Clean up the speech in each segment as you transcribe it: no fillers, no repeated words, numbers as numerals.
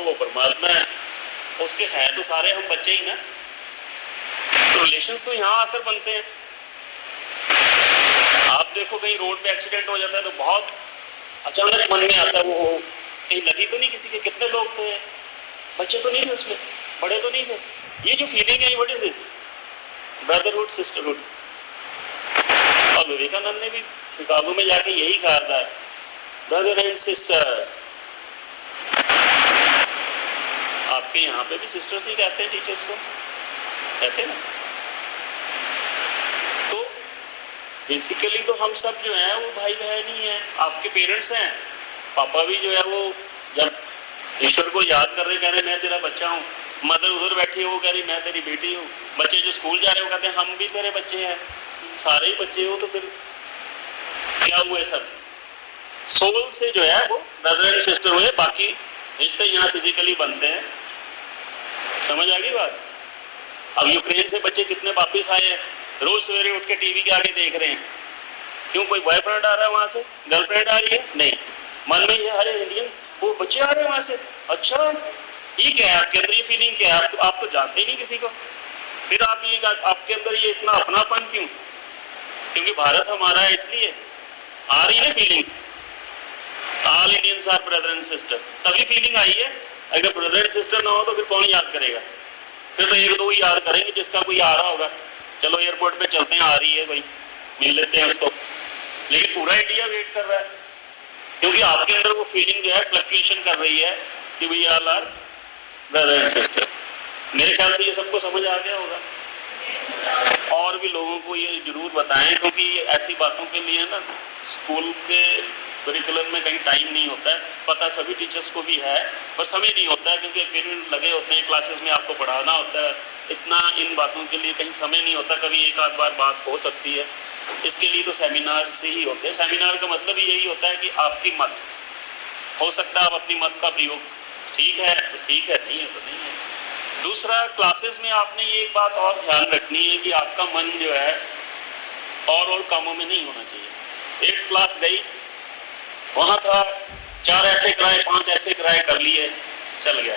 और वो परमात्मा है, उसके हैं तो सारे हम बच्चे ही ना। तो रिलेशंस तो यहाँ आकर बनते हैं। आप देखो कहीं रोड पे एक्सीडेंट हो जाता है तो बहुत अचानक मन में आता है वो कहीं लगी तो नहीं किसी के, कितने लोग थे, बच्चे तो नहीं थे उसमें, बड़े तो नहीं थे। ये जो फीलिंग है, what is this? Brotherhood, sisterhood. और विवेकानंद ने भी शिकागो में जाके यही कहा था, ब्रदर एंड सिस्टर्स। आपके यहाँ पे भी सिस्टर्स ही कहते हैं टीचर्स को, कहते हैं ना। तो बेसिकली तो हम सब जो है वो भाई बहन ही हैं। आपके पेरेंट्स हैं, पापा भी जो है वो जब ईश्वर को याद कर रहे, कह रहे मैं तेरा बच्चा हूँ, मदर उधर बैठी है वो कह रही मैं तेरी बेटी हूँ, बच्चे जो स्कूल जा रहे हैं वो कहते हैं हम भी तेरे बच्चे हैं, सारे ही बच्चे हो। तो फिर क्या हुए? सब सोल से जो है वो ब्रदर एंड सिस्टर हुए। बाकी रिश्ते यहाँ फिजिकली बनते हैं। समझ आ गई बात? अब यूक्रेन से बच्चे कितने वापिस आए हैं, रोज सवेरे उठ के टीवी के आगे देख रहे हैं। क्यों? कोई बॉयफ्रेंड आ रहा है वहां से, गर्लफ्रेंड आ रही है? नहीं, मन में ये अरे इंडियन वो बच्चे आ रहे हैं वहां से, अच्छा ये क्या है आपके अंदर? ये फीलिंग क्या है? आप तो जानते ही नहीं किसी को, फिर आप ये आपके अंदर ये इतना अपनापन क्यों? क्योंकि भारत हमारा है इसलिए आ रही है feelings. All Indians are brother and sister, तभी फीलिंग आई है। अगर ब्रदर एंड सिस्टर ना हो तो फिर कौन याद करेगा? फिर तो एक दो ही याद करेंगे जिसका कोई आ रहा होगा, चलो एयरपोर्ट पे चलते हैं, आ रही है भाई, मिल लेते हैं उसको। लेकिन पूरा इंडिया वेट कर रहा है क्योंकि आपके अंदर वो फीलिंग जो है फ्लक्चुएशन कर रही है कि we all are brother and sister. मेरे ख्याल से ये सबको समझ आ गया होगा। और भी लोगों को ये जरूर बताएं, क्योंकि ऐसी बातों के लिए ना स्कूल के करिकुलम में कहीं टाइम नहीं होता है। पता सभी टीचर्स को भी है, पर समय नहीं होता है क्योंकि पीरियड लगे होते हैं, क्लासेस में आपको पढ़ाना होता है, इतना इन बातों के लिए कहीं समय नहीं होता। कभी एक आध बार बात हो सकती है, इसके लिए तो सेमिनार से ही होते हैं। सेमिनार का मतलब ही यही होता है कि आपकी मत हो सकता है, आप अपनी मत का प्रयोग, ठीक है तो ठीक है, नहीं है तो नहीं है। दूसरा, क्लासेस में आपने ये एक बात और ध्यान रखनी है कि आपका मन जो है और कामों में नहीं होना चाहिए। 8th क्लास गई, वहां था 4 ऐसे कराए, 5 ऐसे कराए, कर लिए, चल गया।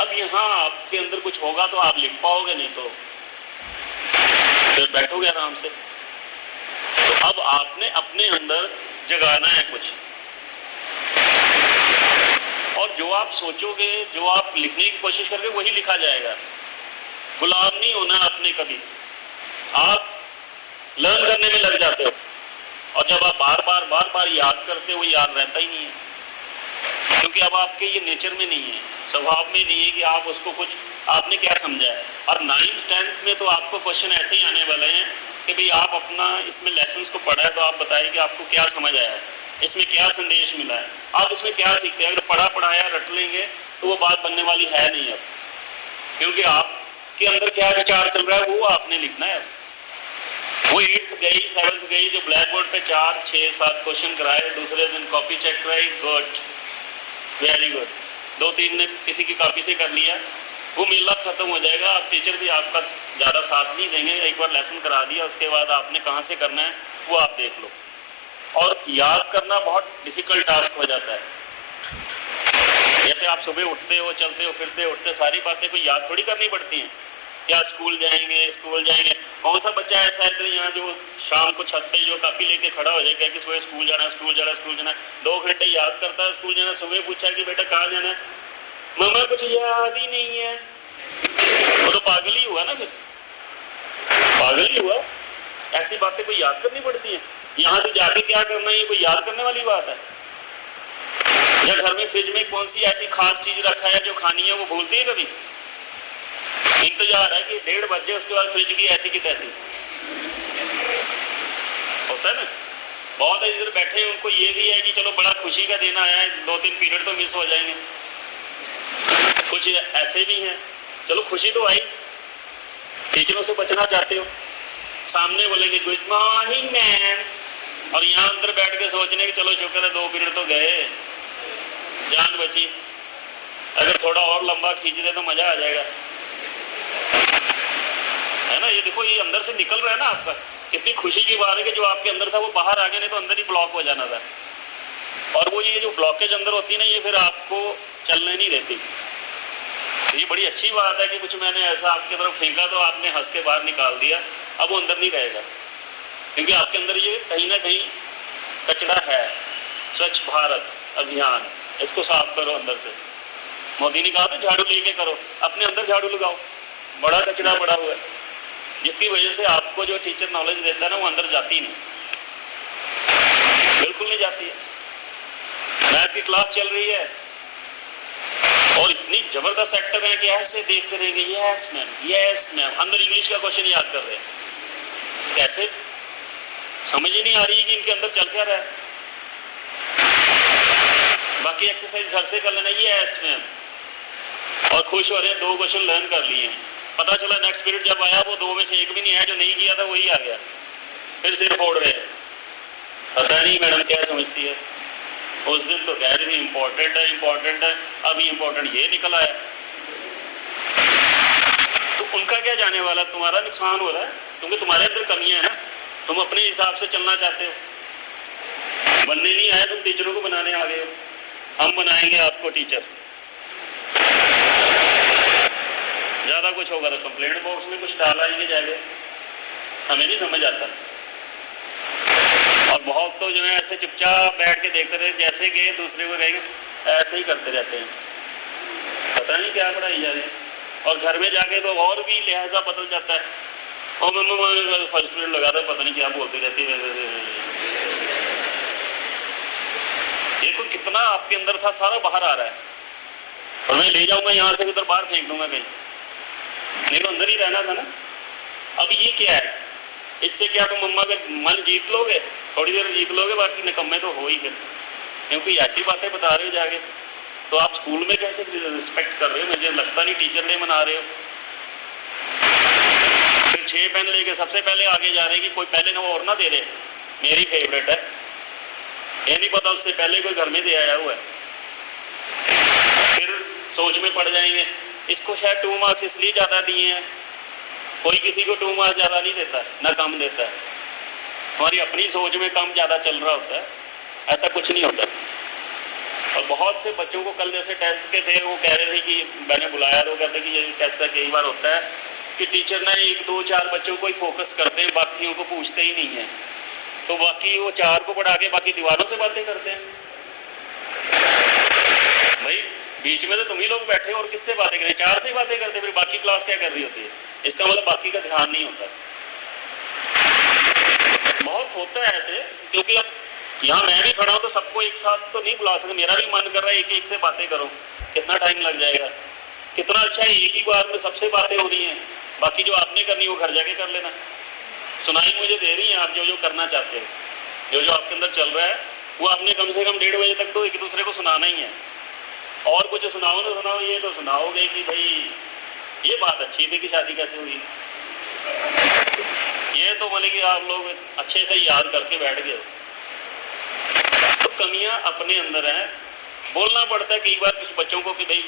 अब यहाँ आपके अंदर कुछ होगा तो आप लिख पाओगे, नहीं तो फिर बैठोगे आराम से। तो अब आपने अपने अंदर जगाना है कुछ, और जो आप सोचोगे, जो आप लिखने की कोशिश करोगे, वही लिखा जाएगा। गुलाम नहीं होना आपने कभी। आप लर्न करने में लग जाते हो, और जब आप बार बार याद करते हो, याद रहता ही नहीं है, क्योंकि अब आपके ये नेचर में नहीं है, स्वभाव में नहीं है कि आप उसको कुछ, आपने क्या समझा है। और 9th 10th में तो आपको क्वेश्चन ऐसे ही आने वाले हैं कि भाई आप अपना इसमें लेसन्स को पढ़ा है तो आप बताइए कि आपको क्या समझ आया है, इसमें क्या संदेश मिला है, आप इसमें क्या सीखते हैं। अगर पढ़ा पढ़ाया रट लेंगे तो वो बात बनने वाली है नहीं अब, क्योंकि आपके अंदर क्या विचार चल रहा है वो आपने लिखना है। वो 8th गई, 7th गई, जो ब्लैक बोर्ड पे 4 6 7 क्वेश्चन कराए, दूसरे दिन कॉपी चेक कराई, गुड, वेरी गुड। 2-3 ने किसी की कॉपी से कर लिया, वो मेला खत्म हो जाएगा। अब टीचर भी आपका ज़्यादा साथ नहीं देंगे, एक बार लेसन करा दिया, उसके बाद आपने कहाँ से करना है वो आप देख लो। और याद करना बहुत डिफिकल्ट टास्क हो जाता है। जैसे आप सुबह उठते हो, चलते हो, फिरते उठते, सारी बातें कोई याद थोड़ी करनी पड़ती हैं। या स्कूल जाएंगे, कौन सा बच्चा ऐसा है यहाँ जो शाम को छत पे जो कापी लेके खड़ा हो जाएगा कि सुबह स्कूल जाना है, 2 घंटे याद करता है स्कूल जाना। सुबह पूछा कि बेटा कहाँ जाना है, मम्मा कुछ याद ही नहीं है, वो तो पागल ही हुआ ना, फिर पागल ही हुआ। ऐसी बातें कोई याद करनी पड़ती है। यहाँ से जाके क्या करना है, ये कोई याद करने वाली बात है? या घर में फ्रिज में कौन सी ऐसी खास चीज रखा है जो खानी है, वो भूलती है कभी? इंतजार है कि 1:30 बजे, उसके बाद फ्रिज की ऐसी की तैसी होता है ना। बहुत इधर बैठे हैं, उनको ये भी है कि चलो बड़ा खुशी का दिन आया है, 2-3 पीरियड तो मिस हो जाएंगे। कुछ ऐसे भी हैं, चलो खुशी तो आई, टीचरों से बचना चाहते हो, सामने बोलेंगे गुड मॉर्निंग मैम, और यहाँ अंदर बैठ के सोचने कि चलो शुक्र है 2 पीरियड तो गए, जान बची। अगर थोड़ा और लंबा खींच दे तो मजा आ जाएगा, है ना। ये देखो, ये अंदर से निकल रहा है ना आपका, कितनी खुशी की बात है कि जो आपके अंदर था वो बाहर आ गया, नहीं तो अंदर ही ब्लॉक हो जाना था। और वो ये जो ब्लॉकेज अंदर होती है ना, ये फिर आपको चलने नहीं देती। ये बड़ी अच्छी बात है कि कुछ मैंने ऐसा आपकी तरफ फेंका तो आपने हंस के बाहर निकाल दिया, अब वो अंदर नहीं रहेगा, क्योंकि आपके अंदर ये कहीं ना कहीं कचरा है। स्वच्छ भारत अभियान, इसको साफ करो अंदर से। मोदी ने कहा था झाड़ू लेके करो, अपने अंदर झाड़ू लगाओ, बड़ा कचरा पड़ा हुआ है, जिसकी वजह से आपको जो टीचर नॉलेज देता है ना, वो अंदर जाती नहीं, बिल्कुल नहीं जाती है। मैथ की क्लास चल रही है और इतनी जबरदस्त एक्टर है कि ऐसे देखते रहेंगे, यस मैम यस मैम, अंदर इंग्लिश का क्वेश्चन याद कर रहे हैं। कैसे, समझ ही नहीं आ रही है कि इनके अंदर चल क्या रहा है। बाकी एक्सरसाइज घर से कर लेना, यस मैम, और खुश हो रहे हैं, 2 क्वेश्चन लर्न कर लिए हैं। पता चला नेक्स्ट पीरियड जब आया वो 2 में से 1 भी नहीं आया, जो नहीं किया था वही आ गया, फिर सिर फोड़ रहे हैं। पता नहीं मैडम क्या समझती है। उस दिन तो कह रही थी इम्पोर्टेंट है इम्पोर्टेंट है, अभी इम्पोर्टेंट ये निकल आया। तो उनका क्या जाने वाला, तुम्हारा नुकसान हो रहा है, क्योंकि तुम्हारे अंदर कमियां है ना, तुम अपने हिसाब से चलना चाहते हो। बनने नहीं आया, तुम टीचरों को बनाने आ गए हो। हम बनाएंगे आपको टीचर। ज़्यादा कुछ होगा तो कंप्लेंट बॉक्स में कुछ डाल आएंगे जाके, हमें नहीं समझ आता। और बहुत तो जो है ऐसे चुपचाप बैठ के देखते रहे, जैसे गए दूसरे को कहेंगे, ऐसे ही करते रहते हैं, पता नहीं क्या पढ़ाई जा रही है। और घर में जाके तो और भी लिहाजा बदल जाता है, और मम्मा फर्स्ट पीरियड लगा था, पता नहीं क्या बोलती रहती है। देखो कितना आपके अंदर था, सारा बाहर आ रहा है, और मैं ले जाऊंगा यहाँ से उधर बाहर फेंक दूंगा कहीं, मेरे अंदर ही रहना था ना। अब ये क्या है, इससे क्या तुम मम्मा का मन जीत लोगे, थोड़ी देर जीत लोगे, बाकी निकम्मे तो हो ही फिर, क्योंकि ऐसी बातें बता रहे हो जाके। तो आप स्कूल में कैसे रिस्पेक्ट कर रहे हो, मुझे लगता नहीं टीचर डे मना रहे हो। फिर 6 पेन लेके सबसे पहले आगे जा रहे हैं कि कोई पहले ना और ना दे दे, मेरी फेवरेट है। ये नहीं पता उससे पहले कोई घर में दे आया हुआ है, फिर सोच में पड़ जाएंगे। इसको शायद 2 मार्क्स इसलिए ज़्यादा दिए हैं, कोई किसी को 2 मार्क्स ज़्यादा नहीं देता ना कम देता है, तुम्हारी अपनी सोच में कम ज़्यादा चल रहा होता है, ऐसा कुछ नहीं होता। और बहुत से बच्चों को कल जैसे 10th के थे, वो कह रहे थे कि मैंने बुलाया तो कहते कि ये कैसा कई बार होता है कि टीचर ना 1 2 4 बच्चों को ही फोकस करते हैं, बाकियों को पूछते ही नहीं है, तो बाकी वो 4 को पढ़ा के बाकी दीवारों से बातें करते हैं। भाई बीच में तो तुम ही लोग बैठे और किससे बातें करें, 4 से ही बातें करते, फिर बाकी क्लास क्या कर रही होती है, इसका मतलब बाकी का ध्यान नहीं होता। बहुत होता है ऐसे, क्योंकि अब यहाँ मैं भी खड़ा हूँ तो सबको एक साथ तो नहीं बुला सकते, मेरा भी मन कर रहा है एक एक से बातें करो, कितना टाइम लग जाएगा। कितना अच्छा है एक ही बार में सबसे बातें हो रही हैं, बाकी जो आपने करनी वो घर जाके कर लेना। सुनाई मुझे दे रही हैं आप जो जो करना चाहते हो, जो जो आपके अंदर चल रहा है वो आपने कम से कम 1:30 बजे तक तो एक दूसरे को सुनाना ही है। और कुछ सुनाओ ना सुनाओ, ये तो सुनाओगे कि भाई ये बात अच्छी थी कि शादी कैसे हुई, ये तो बोले कि आप लोग अच्छे से याद करके बैठ गए। तो कमियां अपने अंदर हैं, बोलना पड़ता है कई बार कुछ बच्चों को कि भाई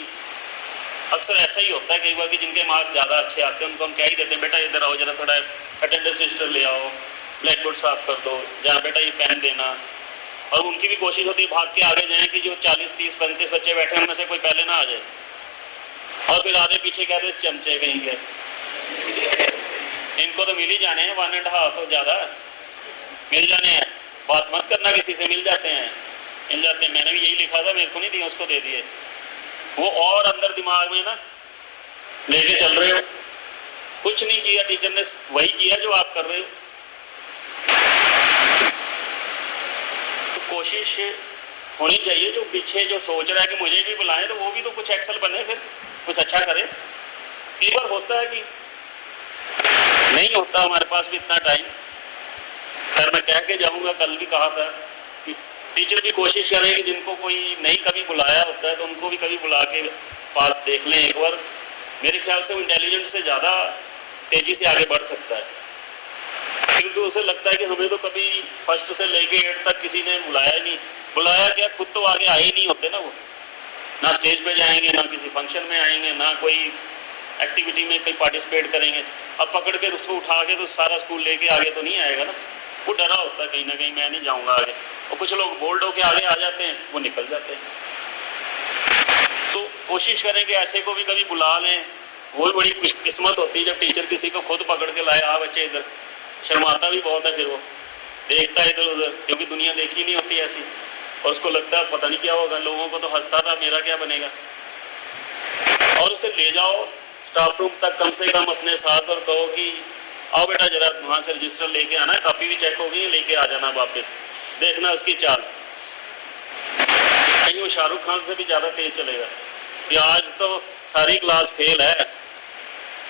अक्सर ऐसा ही होता है कई बार कि जिनके मार्क्स ज़्यादा अच्छे आते हैं उनको हम क्या ही देते हैं, बेटा इधर आओ जरा थोड़ा अटेंडेंस रजिस्टर ले आओ, ब्लैक बोर्ड साफ कर दो, जहाँ बेटा ये पेन देना। और उनकी भी कोशिश होती है भाग के आगे जाएं कि जो 40 30 35 बच्चे बैठे हैं उनमें से कोई पहले ना आ जाए, और फिर आधे पीछे कहते चमचे कहीं के, इनको तो मिल ही जाने हैं 1.5 ज़्यादा मिल जाने हैं, बात मत करना किसी से, मिल जाते हैं मिल जाते हैं। मैंने भी यही लिखा था, मेरे को नहीं दिया उसको दे दिए। वो और अंदर दिमाग में ना लेके चल रहे हो, कुछ नहीं किया टीचर ने, वही किया जो आप कर रहे हो। तो कोशिश होनी चाहिए, जो पीछे जो सोच रहा है कि मुझे भी बुलाएं तो वो भी तो कुछ एक्सेल बने, फिर कुछ अच्छा करे। कई बार होता है कि नहीं होता हमारे पास भी इतना टाइम। खैर मैं कह के जाऊंगा, कल भी कहा था कि टीचर भी कोशिश करें कि जिनको कोई नहीं कभी बुलाया होता है तो उनको भी कभी बुला के पास देख लें एक बार। मेरे ख्याल से वो इंटेलिजेंट से ज़्यादा तेज़ी से आगे बढ़ सकता है, क्योंकि उसे लगता है कि हमें तो कभी फर्स्ट से लेके 8 तक किसी ने बुलाया ही नहीं। बुलाया क्या, खुद तो आगे आए ही नहीं होते ना, वो ना स्टेज पे जाएंगे, ना किसी फंक्शन में आएंगे, ना कोई एक्टिविटी में कहीं पार्टिसिपेट करेंगे। अब पकड़ के उसको उठा के तो सारा स्कूल लेके आगे तो नहीं आएगा ना। वो डरा होता है कहीं ना कहीं मैं नहीं जाऊंगा आगे, और कुछ लोग बोल्ड होके आगे आ जाते हैं, वो निकल जाते हैं। तो कोशिश करें कि ऐसे को भी कभी बुला लें। वो भी बड़ी किस्मत होती है जब टीचर किसी को खुद पकड़ के लाए, आ बच्चे इधर। शर्माता भी बहुत है फिर वो, देखता है इधर उधर, क्योंकि दुनिया देखी नहीं होती ऐसी, और उसको लगता है पता नहीं क्या होगा, लोगों को तो हंसता था, मेरा क्या बनेगा। और उसे ले जाओ स्टाफ रूम तक कम से कम अपने साथ, और कहो कि आओ बेटा जरा वहाँ से रजिस्टर लेके आना, कॉपी भी चेक होगी, लेके आ जाना वापस, देखना उसकी चाल, कहीं वो शाहरुख खान से भी ज़्यादा तेज चलेगा कि आज तो सारी क्लास फेल है,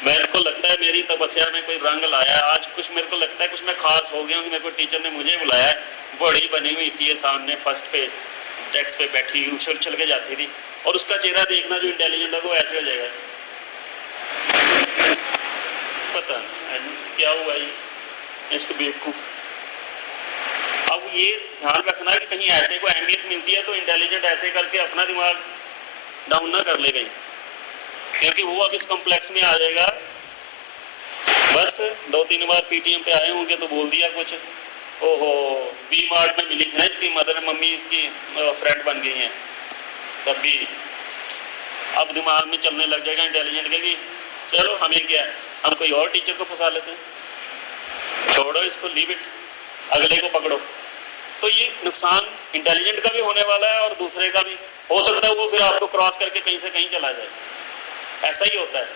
मेरे को लगता है मेरी तपस्या में कोई रंग लाया है, आज कुछ मेरे को लगता है कुछ मैं खास हो गया हूँ कि मेरे को टीचर ने मुझे बुलाया है। बड़ी बनी हुई थी ये सामने फर्स्ट पे डेस्क पे बैठी उछल उछल के जाती थी, और उसका चेहरा देखना जो इंटेलिजेंट है वो ऐसे हो जाएगा, पता नहीं क्या हुआ ये इसको बेवकूफ़। अब ये ध्यान रखना कि कहीं ऐसे को अहमियत मिलती है तो इंटेलिजेंट ऐसे करके अपना दिमाग डाउन ना कर ले गई, क्योंकि वो अब इस कॉम्प्लेक्स में आ जाएगा। बस 2-3 बार पीटीएम पे आए होंगे तो बोल दिया कुछ, ओहो बी मार्ट में मिली है इसकी मदर मम्मी इसकी फ्रेंड बन गई हैं, तब भी अब दिमाग में चलने लग जाएगा इंटेलिजेंट के भी, चलो हमें क्या है, हम कोई और टीचर को फंसा लेते हैं, छोड़ो इसको, लीव इट, अगले को पकड़ो। तो ये नुकसान इंटेलिजेंट का भी होने वाला है और दूसरे का भी हो सकता है, वो फिर आपको क्रॉस करके कहीं से कहीं चला जाए, ऐसा ही होता है।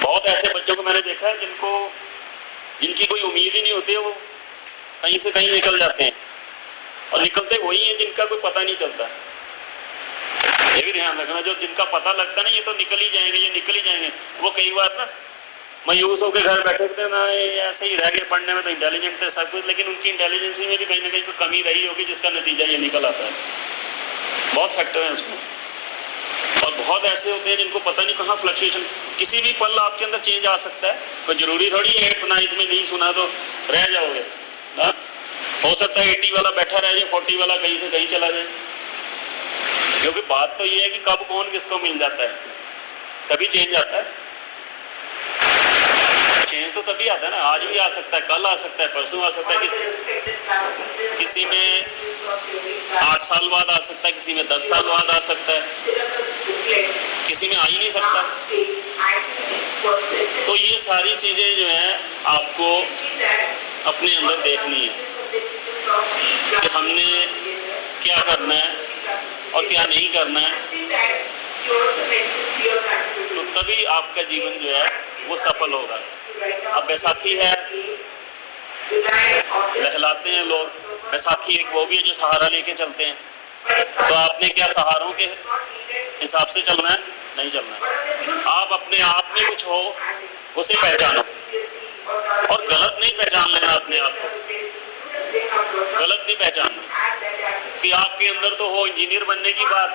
बहुत ऐसे बच्चों को मैंने देखा है जिनकी कोई उम्मीद ही नहीं होती है, वो कहीं से कहीं निकल जाते हैं, और निकलते वही हैं जिनका कोई पता नहीं चलता। ये भी ध्यान रखना, जो जिनका पता लगता नहीं ये तो निकल ही जाएंगे, ये निकल ही जाएंगे, वो कई बार ना मायूस होकर घर बैठे थे ना, ऐसे ही रह गए, पढ़ने में तो इंटेलिजेंट थे सब कुछ, लेकिन उनकी इंटेलिजेंसी में भी कहीं ना कहीं कोई कमी रही होगी जिसका नतीजा ये निकल आता है। बहुत फैक्टर है उसमें, और बहुत ऐसे होते हैं जिनको पता नहीं कहाँ फ्लक्चुएशन, किसी भी पल आपके अंदर चेंज आ सकता है, कोई जरूरी थोड़ी है 8th 9th में नहीं सुना तो रह जाओगे ना, हो सकता है 80 वाला बैठा रह जाए, 40 वाला कहीं से कहीं चला जाए। क्योंकि बात तो ये है कि कब कौन किसको मिल जाता है, तभी चेंज आता है। चेंज तो तभी आता है ना, आज भी आ सकता है, कल आ सकता है, परसों आ सकता है, किसी में 8 साल बाद आ सकता है, किसी में 10 साल बाद आ सकता है, किसी में आ ही नहीं सकता। तो ये सारी चीज़ें जो हैं आपको अपने अंदर देखनी है कि हमने क्या करना है और क्या नहीं करना है, तो तभी आपका जीवन जो है वो सफल होगा। अब बैसाखी है, लहलाते हैं लोग, बैसाखी एक वो भी है जो सहारा लेके चलते हैं, तो आपने क्या सहारों के हिसाब से चलना है? नहीं चलना है। आप अपने आप में कुछ हो उसे पहचानो, और गलत नहीं पहचान लेना अपने आप को, गलत नहीं पहचानना कि आपके अंदर तो हो इंजीनियर बनने की बात,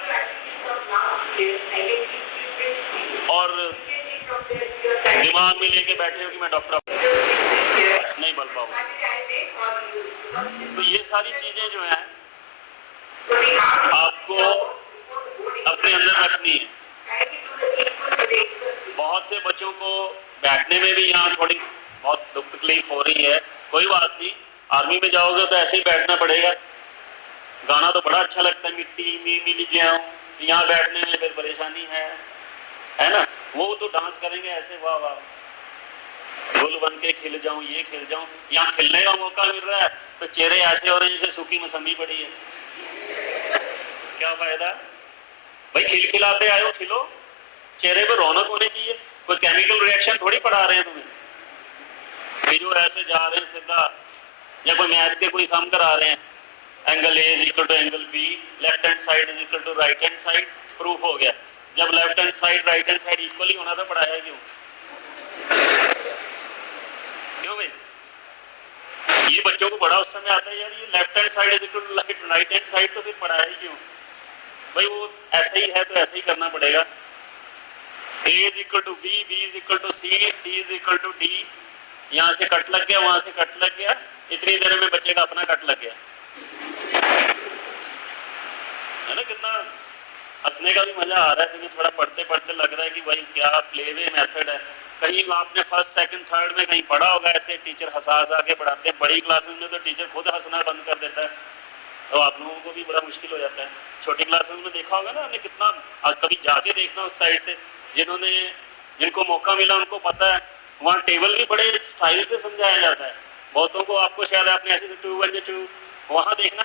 और दिमाग में लेके बैठे हो कि मैं डॉक्टर नहीं बन पाऊंगा। तो ये सारी चीजें जो हैं आपको अपने अंदर रखनी है। बहुत से बच्चों को बैठने में भी यहाँ थोड़ी बहुत दुख तकलीफ हो रही है, कोई बात नहीं, आर्मी में जाओगे तो ऐसे ही बैठना पड़ेगा। गाना तो बड़ा अच्छा लगता है, मिट्टी में मिली जाऊं, यहाँ बैठने में फिर परेशानी है ना। वो तो डांस करेंगे ऐसे, वाह वाह, गुल बन के खिल जाऊं, ये खिल जाऊं, यहाँ खिलने का मौका मिल रहा है तो चेहरे ऐसे हो रहे हैं जैसे सूखी मौसमी पड़ी है, क्या फायदा भाई। खिलखिलाते आयो, खिलो, चेहरे पे रौनक होनी चाहिए, कोई केमिकल रिएक्शन थोड़ी पढ़ा रहे हैं तुम्हें कि जो ऐसे जा रहे हैं सीधा, या कोई मैथ के कोई सम करा रहे हैं, angle A is equal to angle B, left hand side is equal to right hand side, proof हो गया। जब left hand side right hand side equal ही होना था, पढ़ाया क्यों? क्यों भाई? ये बच्चों को बड़ा उस समय आता है यार, ये left hand side is equal to right hand side, तो फिर पढ़ाया ही क्यों भाई? वो ऐसा ही है तो ऐसा ही करना पड़ेगा। A is equal to B, B is equal to C, C is equal to D, यहाँ से कट लग गया, वहां से कट लग गया, इतनी देर में बच्चे का अपना कट लग गया है ना। कितना हंसने का भी मजा आ रहा है, तुम्हें थोड़ा पढ़ते पढ़ते लग रहा है कि भाई क्या प्ले वे मेथड है, कहीं आपने फर्स्ट सेकंड थर्ड में कहीं पढ़ा होगा ऐसे टीचर हंसा हंसा के पढ़ाते हैं, बड़ी क्लासेस में तो टीचर खुद हंसना बंद कर देता है, तो आप लोगों को भी बड़ा मुश्किल हो जाता है। छोटी क्लासेस में देखा होगा ना आपने कितना, कभी जाके देखना उस साइड से, जिनको मौका मिला उनको पता है, वहाँ टेबल भी बड़े स्टाइल से समझाया जाता है। बहुतों को आपको शायद आपने ऐसे 2 1 2 वहाँ देखना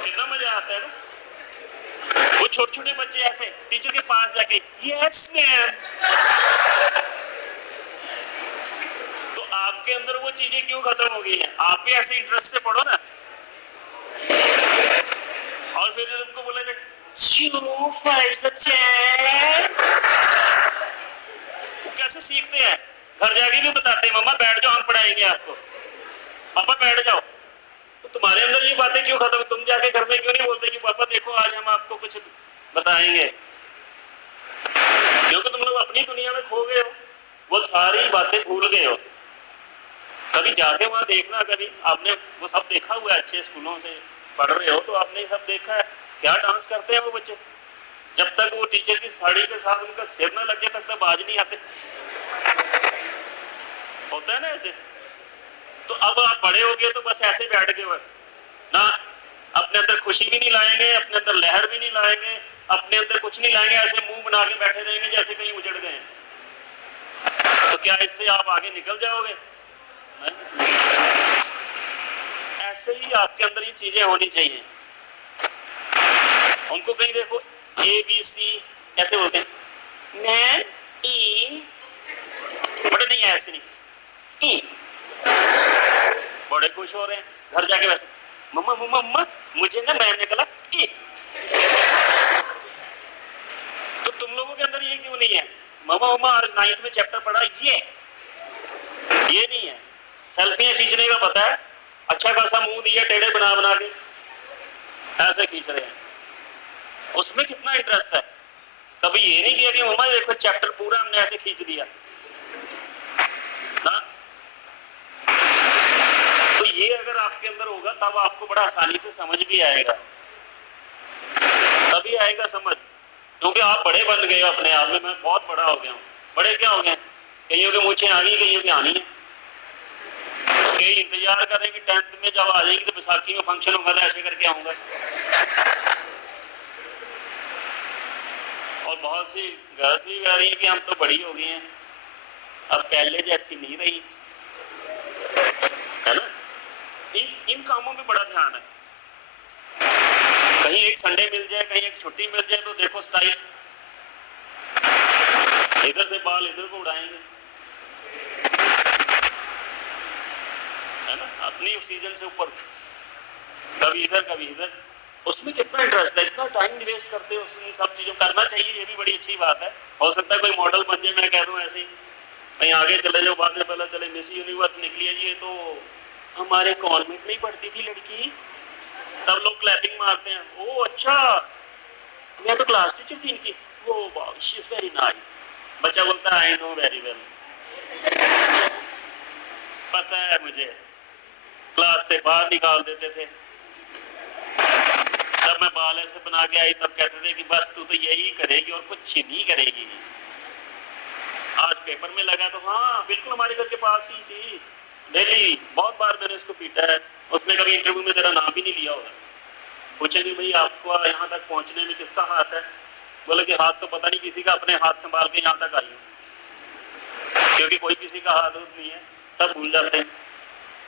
कितना मजा आता है ना। वो छोटे छोटे बच्चे ऐसे टीचर के पास जाके यस मैम, तो आपके अंदर वो चीजें क्यों खत्म हो गई हैं? आप भी ऐसे इंटरेस्ट से पढ़ो ना। और फिर उनको बोला जाए 2 5 कैसे सीखते हैं, घर जाके भी बताते हैं मम्मा बैठ जाओ हम पढ़ाएंगे आपको, पापा बैठ जाओ। तो तुम्हारे अंदर ये बातें क्यों खत्म? तुम जाके घर में क्यों नहीं बोलते कि पापा देखो आज हम आपको कुछ बताएंगे? क्योंकि तुम लोग अपनी दुनिया में खो गए हो, वो सारी बातें भूल गए हो। कभी जाके वहां देखना, कभी आपने वो सब देखा हुआ है, अच्छे स्कूलों से पढ़ रहे हो तो आपने सब देखा है क्या डांस करते हैं वो बच्चे। जब तक वो टीचर की साड़ी के साथ उनका सिर ना लग जाए तब तक बाज नहीं आते। होता है ना ऐसे। तो अब आप बड़े हो गए तो बस ऐसे बैठ गए हो ना, अपने अंदर खुशी भी नहीं लाएंगे, अपने अंदर लहर भी नहीं लाएंगे, अपने अंदर कुछ नहीं लाएंगे, ऐसे मुंह बना के बैठे रहेंगे जैसे कहीं उजड़ गए। तो क्या इससे आप आगे निकल जाओगे? ऐसे ही आपके अंदर ये चीजें होनी चाहिए। उनको कहीं देखो ABC ऐसे बोलते हैं, मैन E, बड़े नहीं ऐसे नहीं E, बड़े खुश हो रहे हैं। घर जाके वैसे मम्मा मम्मा मम्मा मुझे ना मैम ने कहा E। तो तुम लोगों के अंदर ये क्यों नहीं है? मम्मा मम्मा आज 9th में चैप्टर पढ़ा, ये नहीं है। सेल्फियां खींचने का पता है, अच्छा खासा मुंह दिया टेढ़े बना बना के ऐसे खींच रहे हैं, उसमें कितना इंटरेस्ट है। कभी ये नहीं किया कि मम्मा देखो चैप्टर पूरा हमने ऐसे खींच दिया ना। तो ये अगर आपके अंदर होगा तब आपको बड़ा आसानी से समझ भी आएगा, तभी आएगा समझ। क्योंकि आप बड़े बन गए अपने आप में, मैं बहुत बड़ा हो गया हूँ। बड़े क्या हो गए, कईयों के मुझे आ गई, कईयों की आनी है। कई इंतजार करेंगे 10th में जब आ जाएगी तो बैसाखी में फंक्शन होगा तो ऐसे करके आऊंगा। और बहुत सी गर्ल्स भी कह रही है कि हम तो बड़ी हो गई हैं, अब पहले जैसी नहीं रही है ना। इन कामों में बड़ा ध्यान है। कहीं एक संडे मिल जाए, कहीं एक छुट्टी मिल जाए तो देखो स्टाइल, इधर से बाल इधर को उड़ाएंगे है ना, अपनी ऑक्सीजन से ऊपर, कभी इधर कभी इधर। उसमें कितना इंटरेस्ट है, इतना टाइम वेस्ट करते हो उन सब चीजों। करना चाहिए, ये भी बड़ी अच्छी बात है। हो सकता है कोई मॉडल बन जाए, मैं कह दूं ऐसे ही कहीं आगे चले जाओ, बाद में पता चले मिस यूनिवर्स निकली है जी, ये तो हमारे कॉन्वेंट में ही पढ़ती थी लड़की। तब लोग क्लैपिंग मारते हैं, ओ अच्छा मैं तो क्लास टीचर थी इनकी, वो wow she is very nice. बच्चा बोलता है आई नो वेरी वेल, पता है मुझे, क्लास से बाहर निकाल देते थे। तब मैं बाल ऐसे बना के आई तब कहते थे कि बस तू तो यही करेगी और कुछ नहीं करेगी। आज पेपर में लगा तो हाँ बिल्कुल हमारे घर के पास ही थी, डेली बहुत बार मैंने उसको पीटा है। उसने कभी इंटरव्यू में तेरा नाम भी नहीं लिया होगा। पूछेंगे भाई आपको यहाँ तक पहुँचने में किसका हाथ है? बोले कि हाथ तो पता नहीं किसी का, अपने हाथ संभाल के यहाँ तक आई हूँ। क्योंकि कोई किसी का हाथ नहीं है, सब भूल जाते हैं।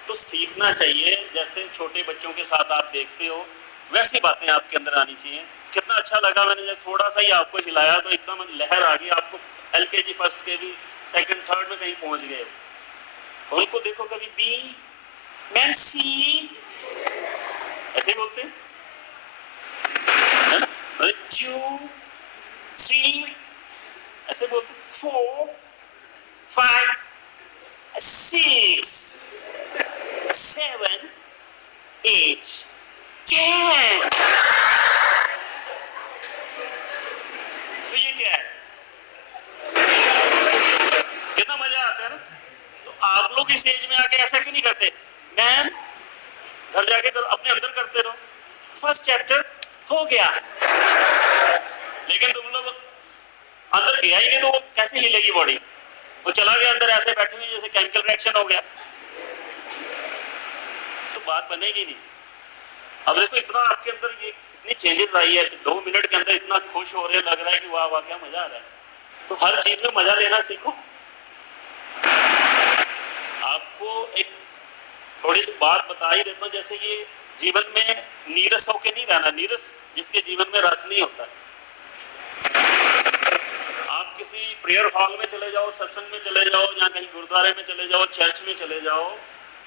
तो सीखना चाहिए, जैसे छोटे बच्चों के साथ आप देखते हो वैसी बातें आपके अंदर आनी चाहिए। कितना अच्छा लगा, मैंने जब थोड़ा सा ही आपको हिलाया तो एकदम लहर आ गई। आपको LKG फर्स्ट के भी सेकंड थर्ड में कहीं पहुंच गए। उनको देखो कभी बी मैन सी ऐसे बोलते हैं, 2 3 ऐसे बोलते, 4 5 6 7 8 10। तो ये क्या है? कितना मजा आता है ना। तो आप लोग इस एज में आके ऐसा क्यों नहीं करते? मैम घर जाके करो, अपने अंदर करते रहो। फर्स्ट चैप्टर हो गया, लेकिन तुम लोग अंदर गया ही नहीं तो वो कैसे हिलेगी बॉडी? वो चला गया अंदर, ऐसे बैठे हुए जैसे केमिकल रिएक्शन हो गया, तो बात बनेगी नहीं। अब देखो इतना आपके अंदर ये कितनी चेंजेस आई है, 2 मिनट के अंदर इतना खुश हो रहे, लग रहा है कि वाह वाह क्या मजा आ रहा है। तो हर चीज में मजा लेना सीखो। आपको एक थोड़ी सी बात बता ही देता हूँ, जैसे ये जीवन में नीरस होके नहीं रहना। नीरस जिसके जीवन में रस नहीं होता। आप किसी प्रेयर हॉल में चले जाओ, सत्संग में चले जाओ, या कहीं गुरुद्वारे में चले जाओ, चर्च में चले जाओ,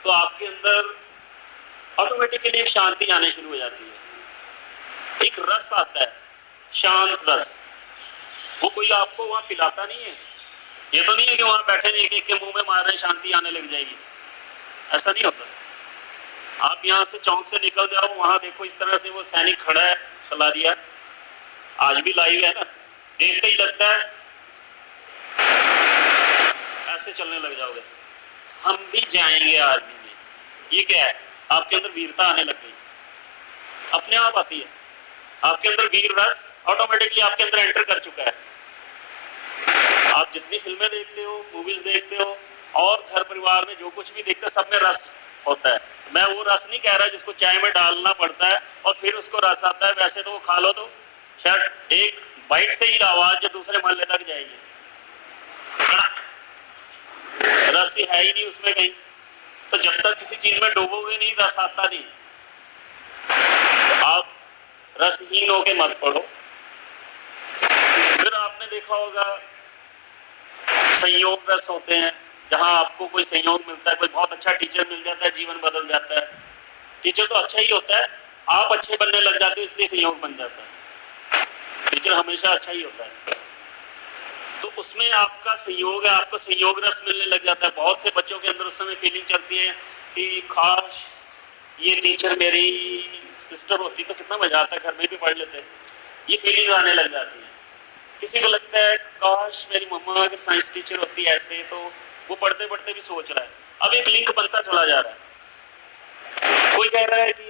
तो आपके अंदर ऑटोमेटिकली एक शांति आने शुरू हो जाती है, एक रस आता है, शांत रस। वो कोई आपको वहां पिलाता नहीं है। ये तो नहीं है कि वहां बैठे एक एक के मुंह में मार रहे शांति आने लग जाएगी, ऐसा नहीं होता। आप यहाँ से चौक से निकल जाओ, वहां देखो इस तरह से वो सैनिक खड़ा है, चला दिया, आज भी लाइव है ना, देखते ही लगता है ऐसे चलने लग जाओगे, हम भी जाएंगे आर्मी में। ये क्या है? आपके अंदर वीरता आने लग गई, अपने आप आती है। आपके अंदर वीर रस ऑटोमेटिकली आपके अंदर एंटर कर चुका है। आप जितनी फिल्में देखते हो, मूवीज देखते हो, और घर परिवार में जो कुछ भी देखते हो, सब में रस होता है। मैं वो रस नहीं कह रहा जिसको चाय में डालना पड़ता है और फिर उसको रस आता है। वैसे तो वो खा लो तो शायद एक बाइट से ही आवाज जो दूसरे महल्ले तक जाएगी, रस है ही नहीं उसमें कहीं। तो जब तक किसी चीज में डूबोगे नहीं, रस आता नहीं। तो आप रसहीन होके मत पढ़ो। फिर आपने देखा होगा संयोग रस होते हैं, जहां आपको कोई संयोग मिलता है, कोई बहुत अच्छा टीचर मिल जाता है, जीवन बदल जाता है। टीचर तो अच्छा ही होता है, आप अच्छे बनने लग जाते हो इसलिए संयोग बन जाता है। टीचर हमेशा अच्छा ही होता है, तो उसमें आपका संयोग है, आपको संयोग रस मिलने लग जाता है। बहुत से बच्चों के अंदर उस समय फीलिंग चलती है कि काश ये टीचर मेरी सिस्टर होती तो कितना मजा आता, घर में भी पढ़ लेते। ये फीलिंग आने लग जाती है। किसी को लगता है काश मेरी मम्मा अगर साइंस टीचर होती ऐसे, तो वो पढ़ते पढ़ते भी सोच रहा है। अब एक लिंक बनता चला जा रहा है। कोई कह रहा है कि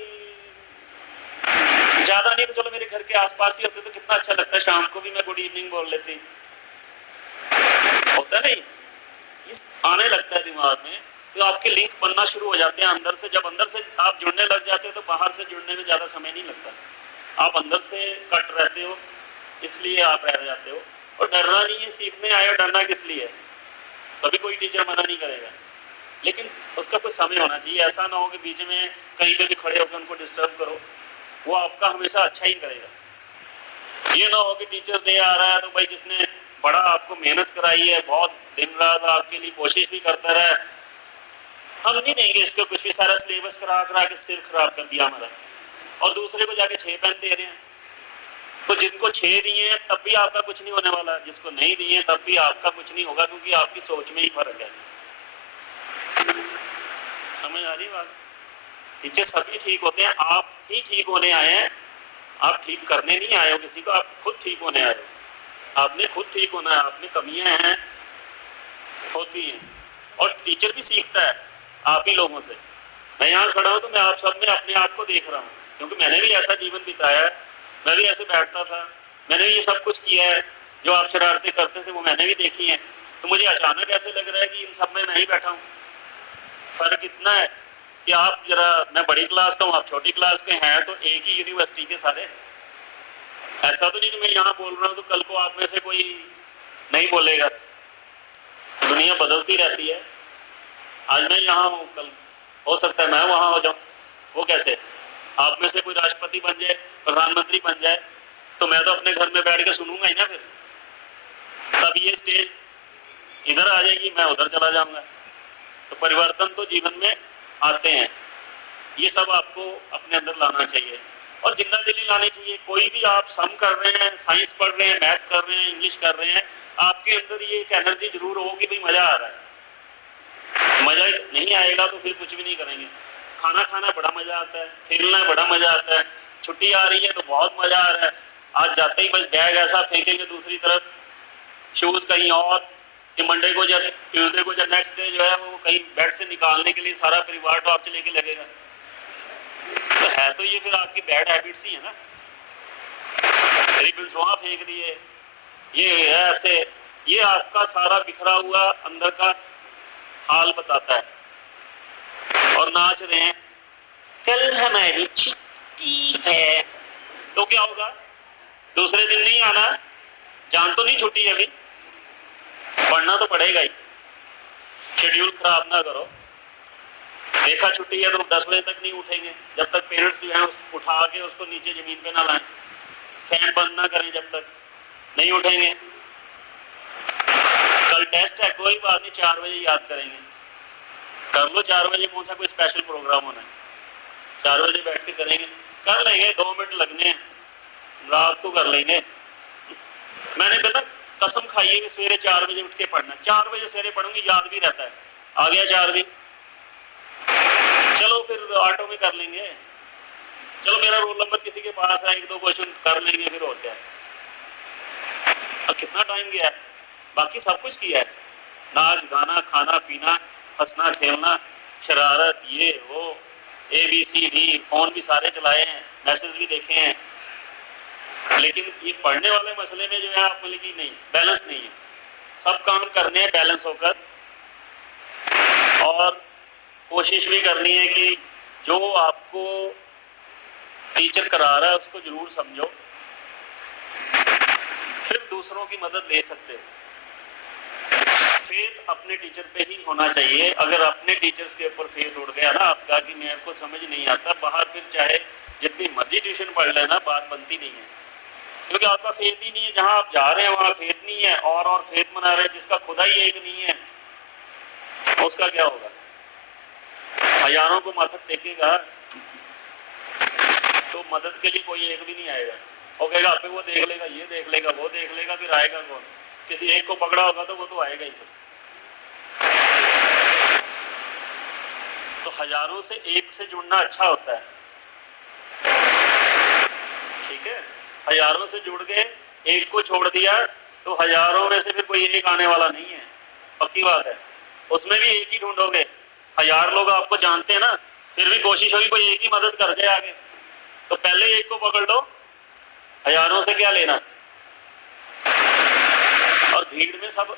ज्यादा नहीं तो चलो मेरे घर के आसपास ही होते तो कितना अच्छा लगता है, शाम को भी मैं गुड इवनिंग बोल लेती। होता नहीं, इस आने लगता है दिमाग में, तो आपके लिंक बनना शुरू हो जाते हैं अंदर से। जब अंदर से आप जुड़ने लग जाते हो तो बाहर से जुड़ने में ज्यादा समय नहीं लगता। आप अंदर से कट रहते हो, इसलिए आप रह जाते हो। और डरना नहीं है, सीखने आए हो, डरना किस लिए? कभी कोई टीचर मना नहीं करेगा, लेकिन उसका कोई समय होना चाहिए। ऐसा ना हो कि बीच में कहीं पे भी खड़े होकर उनको डिस्टर्ब करो। वो आपका हमेशा अच्छा ही करेगा। ये ना हो कि टीचर नहीं आ रहा है तो भाई जिसने बड़ा आपको मेहनत कराई है, बहुत दिन रात आपके लिए कोशिश भी करता रहा, हम नहीं देंगे इसको कुछ भी, सारा सिलेबस करा करा के सिर खराब कर दिया हमारा, और दूसरे को जाके 6 पेन दे रहे हैं। तो जिनको 6 दिए हैं तब भी आपका कुछ नहीं होने वाला, जिसको नहीं दिए तब भी आपका कुछ नहीं होगा, क्योंकि आपकी सोच में ही फर्क है। समझ आ रही बात? टीचर सभी ठीक होते हैं, आप ही ठीक होने आए हैं। आप ठीक करने नहीं आए हो किसी को, आप खुद ठीक होने आए हो। आपने खुद ठीक होना है। आपने कमियां हैं, होती हैं, और टीचर भी सीखता है आप ही लोगों से। मैं यहाँ खड़ा हूँ तो मैं आप सब में अपने आप को देख रहा हूँ, क्योंकि मैंने भी ऐसा जीवन बिताया है। मैं भी ऐसे बैठता था, मैंने भी ये सब कुछ किया है। जो आप शरारतें करते थे वो मैंने भी देखी है। तो मुझे अचानक ऐसे लग रहा है कि इन सब में मैं ही बैठा हूँ। फर्क इतना है कि आप जरा, मैं बड़ी क्लास का हूँ, आप छोटी क्लास के हैं, तो एक ही यूनिवर्सिटी के सारे। ऐसा तो नहीं कि मैं यहाँ बोल रहा हूँ तो कल को आप में से कोई नहीं बोलेगा। दुनिया बदलती रहती है। आज मैं यहाँ हूँ, कल हो सकता है मैं वहाँ हो जाऊँ। वो कैसे? आप में से कोई राष्ट्रपति बन जाए, प्रधानमंत्री बन जाए, तो मैं तो अपने घर में बैठ के सुनूंगा ही ना। फिर तब ये स्टेज इधर आ जाएगी, मैं उधर चला जाऊंगा। तो परिवर्तन तो जीवन में आते हैं। ये सब आपको अपने अंदर लाना चाहिए और जिंदा दिली लानी चाहिए। कोई भी आप सम कर रहे हैं, साइंस पढ़ रहे हैं, मैथ कर रहे हैं, इंग्लिश कर रहे हैं, आपके अंदर ये एक एनर्जी जरूर होगी, भाई मजा आ रहा है। मजा नहीं आएगा तो फिर कुछ भी नहीं करेंगे। खाना खाना बड़ा मजा आता है, खेलना बड़ा मजा आता है, छुट्टी आ रही है तो बहुत मजा आ रहा है। आज जाते ही बस बैग ऐसा फेंकेंगे दूसरी तरफ, शूज कहीं और, कि मंडे को जब, ट्यूजडे को जब नेक्स्ट डे जो है वो कहीं बेड से निकालने के लिए सारा परिवार टॉर्च लेके लगेगा। तो है तो ये फिर आपकी बैड हैबिट्स ही है ना। रिबन्स वहाँ फेंक दिए, ये ऐसे, ये आपका सारा बिखरा हुआ अंदर का हाल बताता है। और नाच रहे हैं, कल हमारी छुट्टी है, तो क्या होगा? दूसरे दिन नहीं आना, जान तो नहीं छुट्टी है अभी, पढ़ना तो पड़ेगा ही। शेड्यूल खराब ना करो। देखा छुट्टी है तो 10 बजे तक नहीं उठेंगे जब तक पेरेंट्स जो है उठा के उसको नीचे जमीन पे ना लाएं, फैन बंद ना करें, जब तक नहीं उठेंगे। कल टेस्ट है, कोई बात नहीं, 4 बजे याद करेंगे, कर लो 4 बजे, कौन सा कोई स्पेशल प्रोग्राम होना है, 4 बजे बैठ के करेंगे, कर लेंगे, 2 मिनट लगने हैं, रात को कर लेंगे। मैंने पता कसम खाई है कि सवेरे 4 बजे उठ के पढ़ना, 4 बजे सवेरे पढ़ूंगी, याद भी रहता है, आ गया 4 भी, चलो फिर ऑटो में कर लेंगे, चलो मेरा रोल नंबर किसी के पास है, 1-2 क्वेश्चन कर लेंगे, फिर और क्या है। अब कितना टाइम गया है, बाकी सब कुछ किया है, नाच गाना खाना पीना हंसना खेलना शरारत ये वो ABCD, फोन भी सारे चलाए हैं, मैसेज भी देखे हैं, लेकिन ये पढ़ने वाले मसले में जो है आप मतलब कि नहीं, बैलेंस नहीं है। सब काम करने हैं बैलेंस होकर, और कोशिश भी करनी है कि जो आपको टीचर करा रहा है उसको जरूर समझो, फिर दूसरों की मदद ले सकते हो। फेथ अपने टीचर पे ही होना चाहिए। अगर अपने टीचर्स के ऊपर फेथ उड़ गया ना आपका कि मेरे को समझ नहीं आता, बाहर फिर चाहे जितनी मर्जी ट्यूशन पढ़ लेना, बात बनती नहीं है, क्योंकि आपका फेथ ही नहीं है। जहां आप जा रहे हैं वहां फेथ नहीं है, और फेथ मना रहे हैं, जिसका खुदा ही एक नहीं है उसका क्या होगा? हजारों को माथक टेकेगा तो मदद के लिए कोई एक भी नहीं आएगा। वो कहेगा आप वो देख लेगा, ये देख लेगा, वो देख लेगा, फिर आएगा कौन? किसी एक को पकड़ा होगा तो वो तो आएगा ही। तो हजारों से एक से जुड़ना अच्छा होता है, ठीक है? हजारों से जुड़ गए, एक को छोड़ दिया तो हजारों में से फिर कोई एक आने वाला नहीं है, पक्की बात है। उसमें भी एक ही ढूंढोगे, 1000 लोग आपको जानते हैं ना, फिर भी कोशिश होगी कोई एक ही मदद कर जाए आगे, तो पहले एक को पकड़ लो, हजारों से क्या लेना। और भीड़ में सब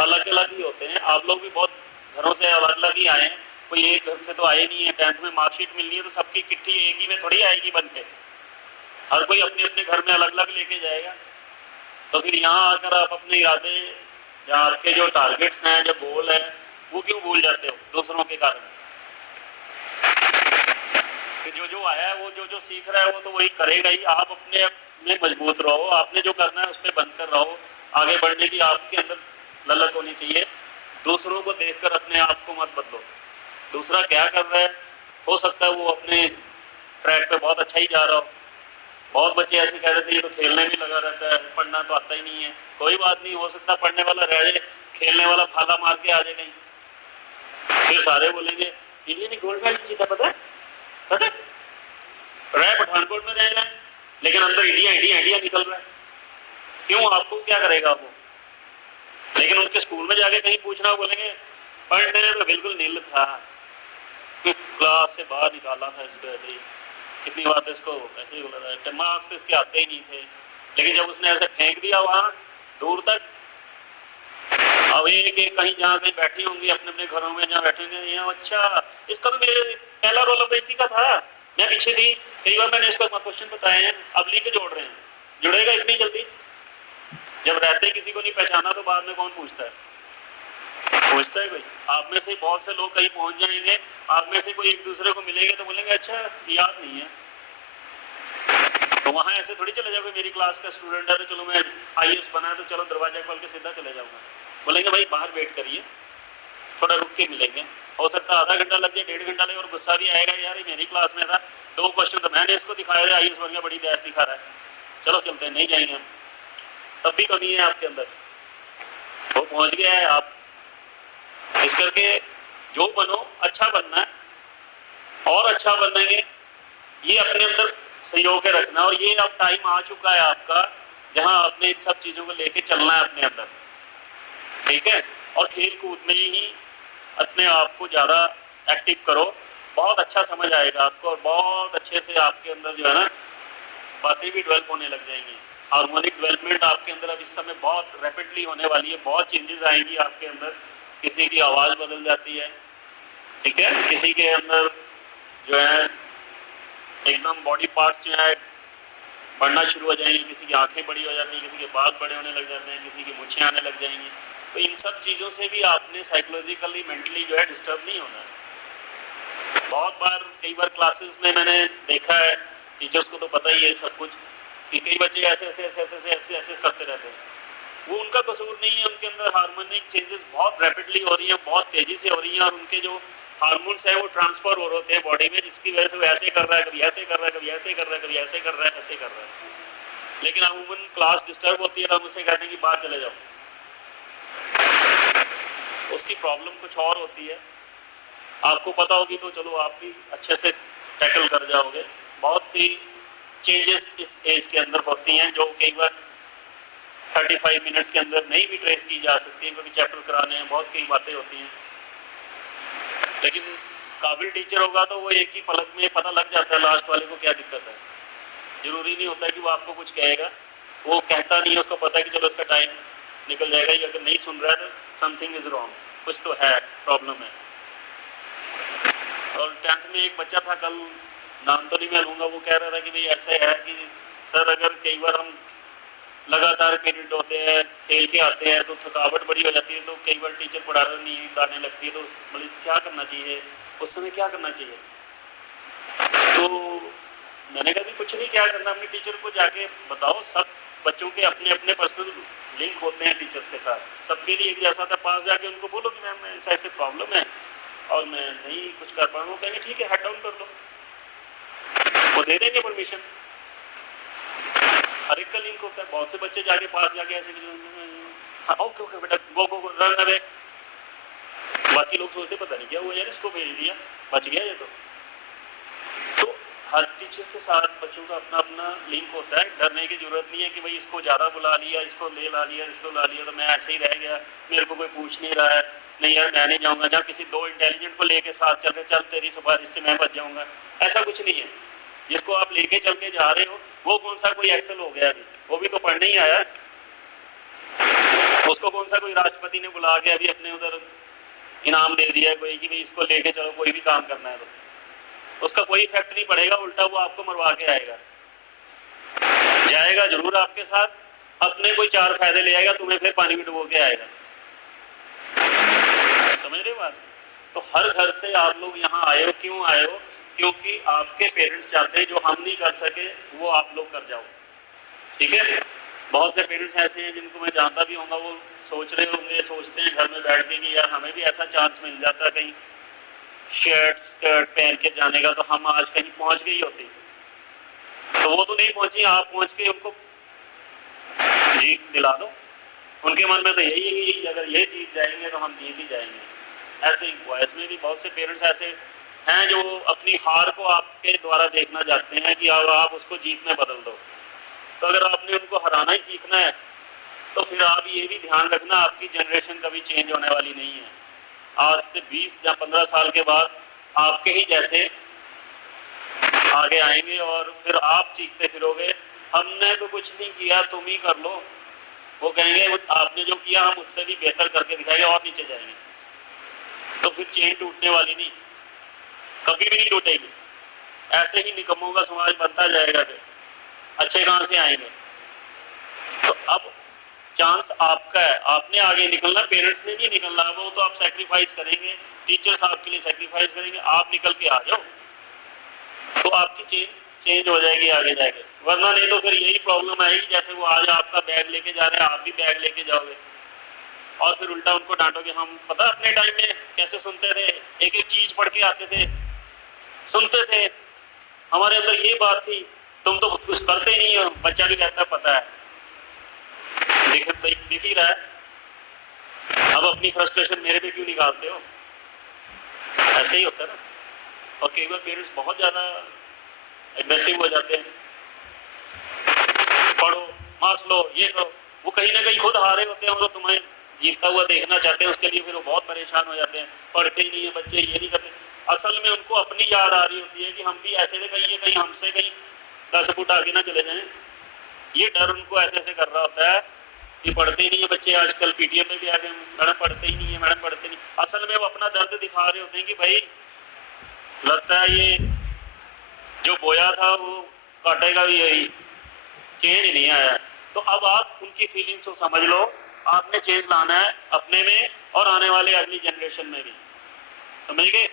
अलग अलग ही होते हैं, आप लोग भी बहुत घरों से अलग अलग ही आए हैं, कोई एक घर से तो आए नहीं है। 10th में मार्कशीट मिलनी है तो सबकी किट्ठी एक ही में थोड़ी आएगी बन के, हर कोई अपने अपने घर में अलग अलग लेके जाएगा। तो फिर यहाँ आकर आप अपने इरादे या आपके जो टारगेट्स हैं, जो गोल है, वो क्यों भूल जाते हो दूसरों के कारण? जो जो आया है, वो जो जो सीख रहा है वो तो वही करेगा ही। आप अपने में मजबूत रहो, आपने जो करना है उस पर बनकर रहो, आगे बढ़ने की आपके अंदर ललक होनी चाहिए। दूसरों को देखकर अपने आप को मत बदलो, दूसरा क्या कर रहा है, हो सकता है वो अपने ट्रैक पे बहुत अच्छा ही जा रहा हो। बहुत बच्चे ऐसे कह रहे थे ये तो खेलने में लगा रहता है, पढ़ना तो आता ही नहीं है। कोई बात नहीं, हो सकता पढ़ने वाला रह जाए, खेलने वाला भाला मार के आ जाए कहीं, फिर सारे बोलेंगे इंडिया ने गोल्ड मेडल जीता, पता है पता है, रह पठानकोट में रह रहा है लेकिन अंदर इंडिया इंडिया इंडिया निकल रहा है। क्यों? आपको क्या करेगा वो? लेकिन उनके स्कूल में जाके कहीं पूछना, बोलेंगे पढ़ने तो बिल्कुल नील था, क्लास से बाहर निकाला था इसको ऐसे ही, कितनी बार तो इसको ऐसे ही बोला था, मार्क्स इसके आते ही नहीं थे। लेकिन जब उसने ऐसे फेंक दिया वहाँ दूर तक, अब एक एक कहीं जहाँ कहीं बैठी होंगी अपने अपने घरों में, जहाँ बैठेंगे यहाँ, अच्छा इसका तो मेरे पहला रोल नंबर इसी का था, मैं पीछे थी, कई बार मैंने इसको क्वेश्चन बताए हैं, अब लिख के जोड़ रहे हैं। जुड़ेगा इतनी जल्दी? जब रहते किसी को नहीं पहचाना तो बाद में कौन पूछता है? पूछता है कोई? आप में से बहुत से लोग कहीं पहुंच जाएंगे, आप में से कोई एक दूसरे को मिलेंगे तो बोलेंगे अच्छा याद नहीं है, तो वहाँ ऐसे थोड़ी चले जाओगे, मेरी क्लास का स्टूडेंट है तो चलो मैं IAS बना है तो चलो दरवाजा खोल के सीधा चले जाऊँगा। बोलेंगे भाई बाहर वेट करिए, थोड़ा रुक के मिलेंगे, हो सकता है आधा घंटा लग जाए, 1.5 घंटा लगे, और गुस्सा भी आएगा यार ये मेरी क्लास में था, 2 क्वेश्चन तो मैंने इसको दिखाया था, IAS बन गया, बड़ी दैश दिखा रहा है, चलो चलते हैं, नहीं जाएंगे हम। तब भी कमी है आपके अंदर, वो पहुँच गया है, आप इस करके जो बनो अच्छा बनना है, और अच्छा बनेंगे ये अपने अंदर सहयोग के रखना। और ये अब टाइम आ चुका है आपका जहां आपने इन सब चीज़ों को लेके चलना है अपने अंदर, ठीक है? और खेल कूद में ही अपने आप को ज़्यादा एक्टिव करो, बहुत अच्छा समझ आएगा आपको, और बहुत अच्छे से आपके अंदर जो है ना बातें भी डेवलप होने लग जाएंगी। हार्मोनिक डेवलपमेंट आपके अंदर अब इस समय बहुत रैपिडली होने वाली है, बहुत चेंजेस आएंगी आपके अंदर। किसी की आवाज़ बदल जाती है, ठीक है, किसी के अंदर जो है एकदम बॉडी पार्ट्स जो है बढ़ना शुरू हो जाएंगे, किसी की आंखें बड़ी हो जाती हैं, किसी के बाल बड़े होने लग जाते हैं, किसी की मूछें आने लग जाएंगी। तो इन सब चीज़ों से भी आपने साइकोलॉजिकली मेंटली जो है डिस्टर्ब नहीं होना है। बहुत बार कई बार क्लासेस में मैंने देखा है, टीचर्स को तो पता ही है सब कुछ, कि कई बच्चे ऐसे ऐसे ऐसे ऐसे ऐसे ऐसे ऐसे करते रहते हैं। वो उनका कसूर नहीं है, उनके अंदर हार्मोनिक चेंजेस बहुत रैपिडली हो रही हैं, बहुत तेज़ी से हो रही हैं, और उनके जो हार्मोन्स है वो ट्रांसफर हो रहे होते हैं बॉडी में, जिसकी वजह से वो ऐसे कर रहा है, कभी ऐसे कर रहा है, कभी ऐसे कर रहा है, कभी ऐसे कर रहा है, ऐसे कर रहा है। लेकिन अमूमन क्लास डिस्टर्ब होती है, हम उसे कहते हैं कि बाहर चले जाओ। उसकी प्रॉब्लम कुछ और होती है, आपको पता होगी तो चलो आप भी अच्छे से टैकल कर जाओगे। बहुत सी चेंजेस इस एज के अंदर होती हैं जो कई बार 35 मिनट्स के अंदर नहीं भी ट्रेस की जा सकती है, क्योंकि चैप्टर कराने हैं, बहुत कई बातें होती हैं। लेकिन काबिल टीचर होगा तो वो एक ही पलक में पता लग जाता है लास्ट वाले को क्या दिक्कत है। जरूरी नहीं होता है कि वो आपको कुछ कहेगा, वो कहता नहीं है, उसको पता है कि चलो इसका टाइम निकल जाएगा, ये अगर नहीं सुन रहा है तो समथिंग इज रॉन्ग, कुछ तो है, प्रॉब्लम है। और 10th में एक बच्चा था, कल नाम तो नहीं मैं लूँगा, वो कह रहा था कि भाई ऐसे है कि सर अगर कई बार हम लगातार पीरियड होते हैं, खेल के आते हैं तो थकावट बड़ी हो जाती है, तो कई बार टीचर पढ़ाने नींद आने लगती है, तो मतलब क्या करना चाहिए उस समय, क्या करना चाहिए? तो मैंने कहा भी कुछ नहीं, क्या करना, अपने टीचर को जाके बताओ। सब बच्चों के अपने अपने पर्सनल लिंक होते हैं टीचर्स के साथ, सबके लिए एक जैसा था। पास जाके उनको बोलो कि मैम ऐसा ऐसे प्रॉब्लम है और मैं नहीं कुछ कर पा रहा हूँ, कहेंगे ठीक है हेड डाउन कर लो, वो दे देंगे परमिशन। हर एक का लिंक होता है। बहुत से बच्चे जाके पास जाके ऐसे हाँ ओके ओके बेटा गो रन अवे, बाकी लोग सोचते पता नहीं क्या हुआ यार, इसको भेज दिया बच गया ये तो हर टीचर के साथ बच्चों का अपना अपना लिंक होता है। डरने की जरूरत नहीं है कि भाई इसको ज़्यादा बुला लिया, इसको ले ला लिया, इसको ला लिया तो मैं ऐसे ही रह गया, मेरे को कोई पूछ नहीं रहा है, नहीं यार मैं नहीं जाऊँगा। जहाँ किसी दो इंटेलिजेंट को लेके साथ चल के चल तेरी सिफारिश से मैं बच जाऊँगा, ऐसा कुछ नहीं है। जिसको आप लेके चल के जा रहे हो वो कौन सा कोई एक्सेल हो गया अभी, वो भी तो पढ़ने ही आया, उसको कौन सा कोई राष्ट्रपति ने बुला के अभी अपने उधर इनाम दे दिया है कोई कि भाई इसको लेके चलो कोई भी काम करना है, तो उसका कोई इफेक्ट नहीं पड़ेगा, उल्टा वो आपको मरवा के आएगा। जाएगा जरूर आपके साथ, अपने कोई 4 फायदे ले आएगा, तुम्हें फिर पानी में डुबो के आएगा। समझ रहे बात? तो हर घर से आप लोग यहाँ आए हो, क्यों आए हो? क्योंकि आपके पेरेंट्स चाहते हैं जो हम नहीं कर सके वो आप लोग कर जाओ, ठीक है। बहुत से पेरेंट्स ऐसे हैं जिनको मैं जानता भी होऊंगा, वो सोच रहे होंगे, सोचते हैं घर में बैठ के कि यार हमें भी ऐसा चांस मिल जाता कहीं शर्ट स्कर्ट पहन के जाने का, तो हम आज कहीं पहुंच गई होती। तो वो तो नहीं पहुंची, आप पहुंच के उनको जीत दिला दो। उनके मन में तो यही है कि अगर ये जीत जाएंगे तो हम जीत ही जाएंगे। ऐसे ही हुआ, इसमें भी बहुत से पेरेंट्स ऐसे हैं जो अपनी हार को आपके द्वारा देखना चाहते हैं कि अब आप उसको जीत में बदल दो। तो अगर आपने उनको हराना ही सीखना है तो फिर आप ये भी ध्यान रखना, आपकी जनरेशन कभी चेंज होने वाली नहीं है। आज से 20 या 15 साल के बाद आपके ही जैसे आगे आएंगे और फिर आप चीखते फिरोगे हमने तो कुछ नहीं किया, तुम ही कर लो। वो कहेंगे आपने जो किया हम उससे भी बेहतर करके दिखाएंगे और नीचे जाएंगे। तो फिर चेन टूटने वाली नहीं, कभी भी नहीं टूटेगी। ऐसे ही निकम्मों का समाज बनता जाएगा, फिर अच्छे कहाँ से आएंगे? तो अब चांस आपका है, आपने आगे निकलना, पेरेंट्स ने नहीं निकलना। वो तो आप सैक्रिफाइस करेंगे, टीचर्स आपके लिए सैक्रिफाइस करेंगे, आप निकल के आ जाओ तो आपकी चेंज हो जाएगी आगे जाके। वरना नहीं तो फिर यही प्रॉब्लम आएगी, जैसे वो आज आपका बैग लेके जा रहे हैं, आप भी बैग लेके जाओगे और फिर उल्टा उनको डांटोगे। हम पता अपने टाइम में कैसे सुनते थे, एक एक चीज पढ़ के आते थे, सुनते थे, हमारे अंदर ये बात थी, तुम तो कुछ करते नहीं हो। बच्चा भी कहता है पता है, दिख ही रहा है। अब अपनी फ्रस्ट्रेशन मेरे पे क्यों निकालते हो? ऐसे ही होता है ना। और कई बार पेरेंट्स बहुत ज़्यादा एग्रेसिव हो जाते हैं, पढ़ो मार्क्स लो ये करो। वो कहीं ना कहीं खुद हारे होते हैं और तुम्हें जीतता हुआ देखना चाहते हैं, उसके लिए फिर वो बहुत परेशान हो जाते हैं। पढ़ते ही नहीं है बच्चे, ये नहीं करते। असल में उनको अपनी याद आ रही होती है कि हम भी ऐसे थे, कहीं हमसे कहीं 10 फुट आगे ना चले जाएं। ये डर उनको ऐसे ऐसे कर रहा होता है कि पढ़ते ही नहीं है बच्चे। आजकल पीटीएम में भी आ गए, मैडम पढ़ते ही नहीं है, मैडम पढ़ते नहीं। असल में वो अपना दर्द दिखा रहे होते हैं कि भाई लगता है ये जो बोया था वो काटेगा भी यही, चेंज नहीं आया। तो अब आप उनकी फीलिंग्स को समझ लो, आपने चेंज लाना है अपने में और आने वाले अगली जनरेशन में भी, समझ गए।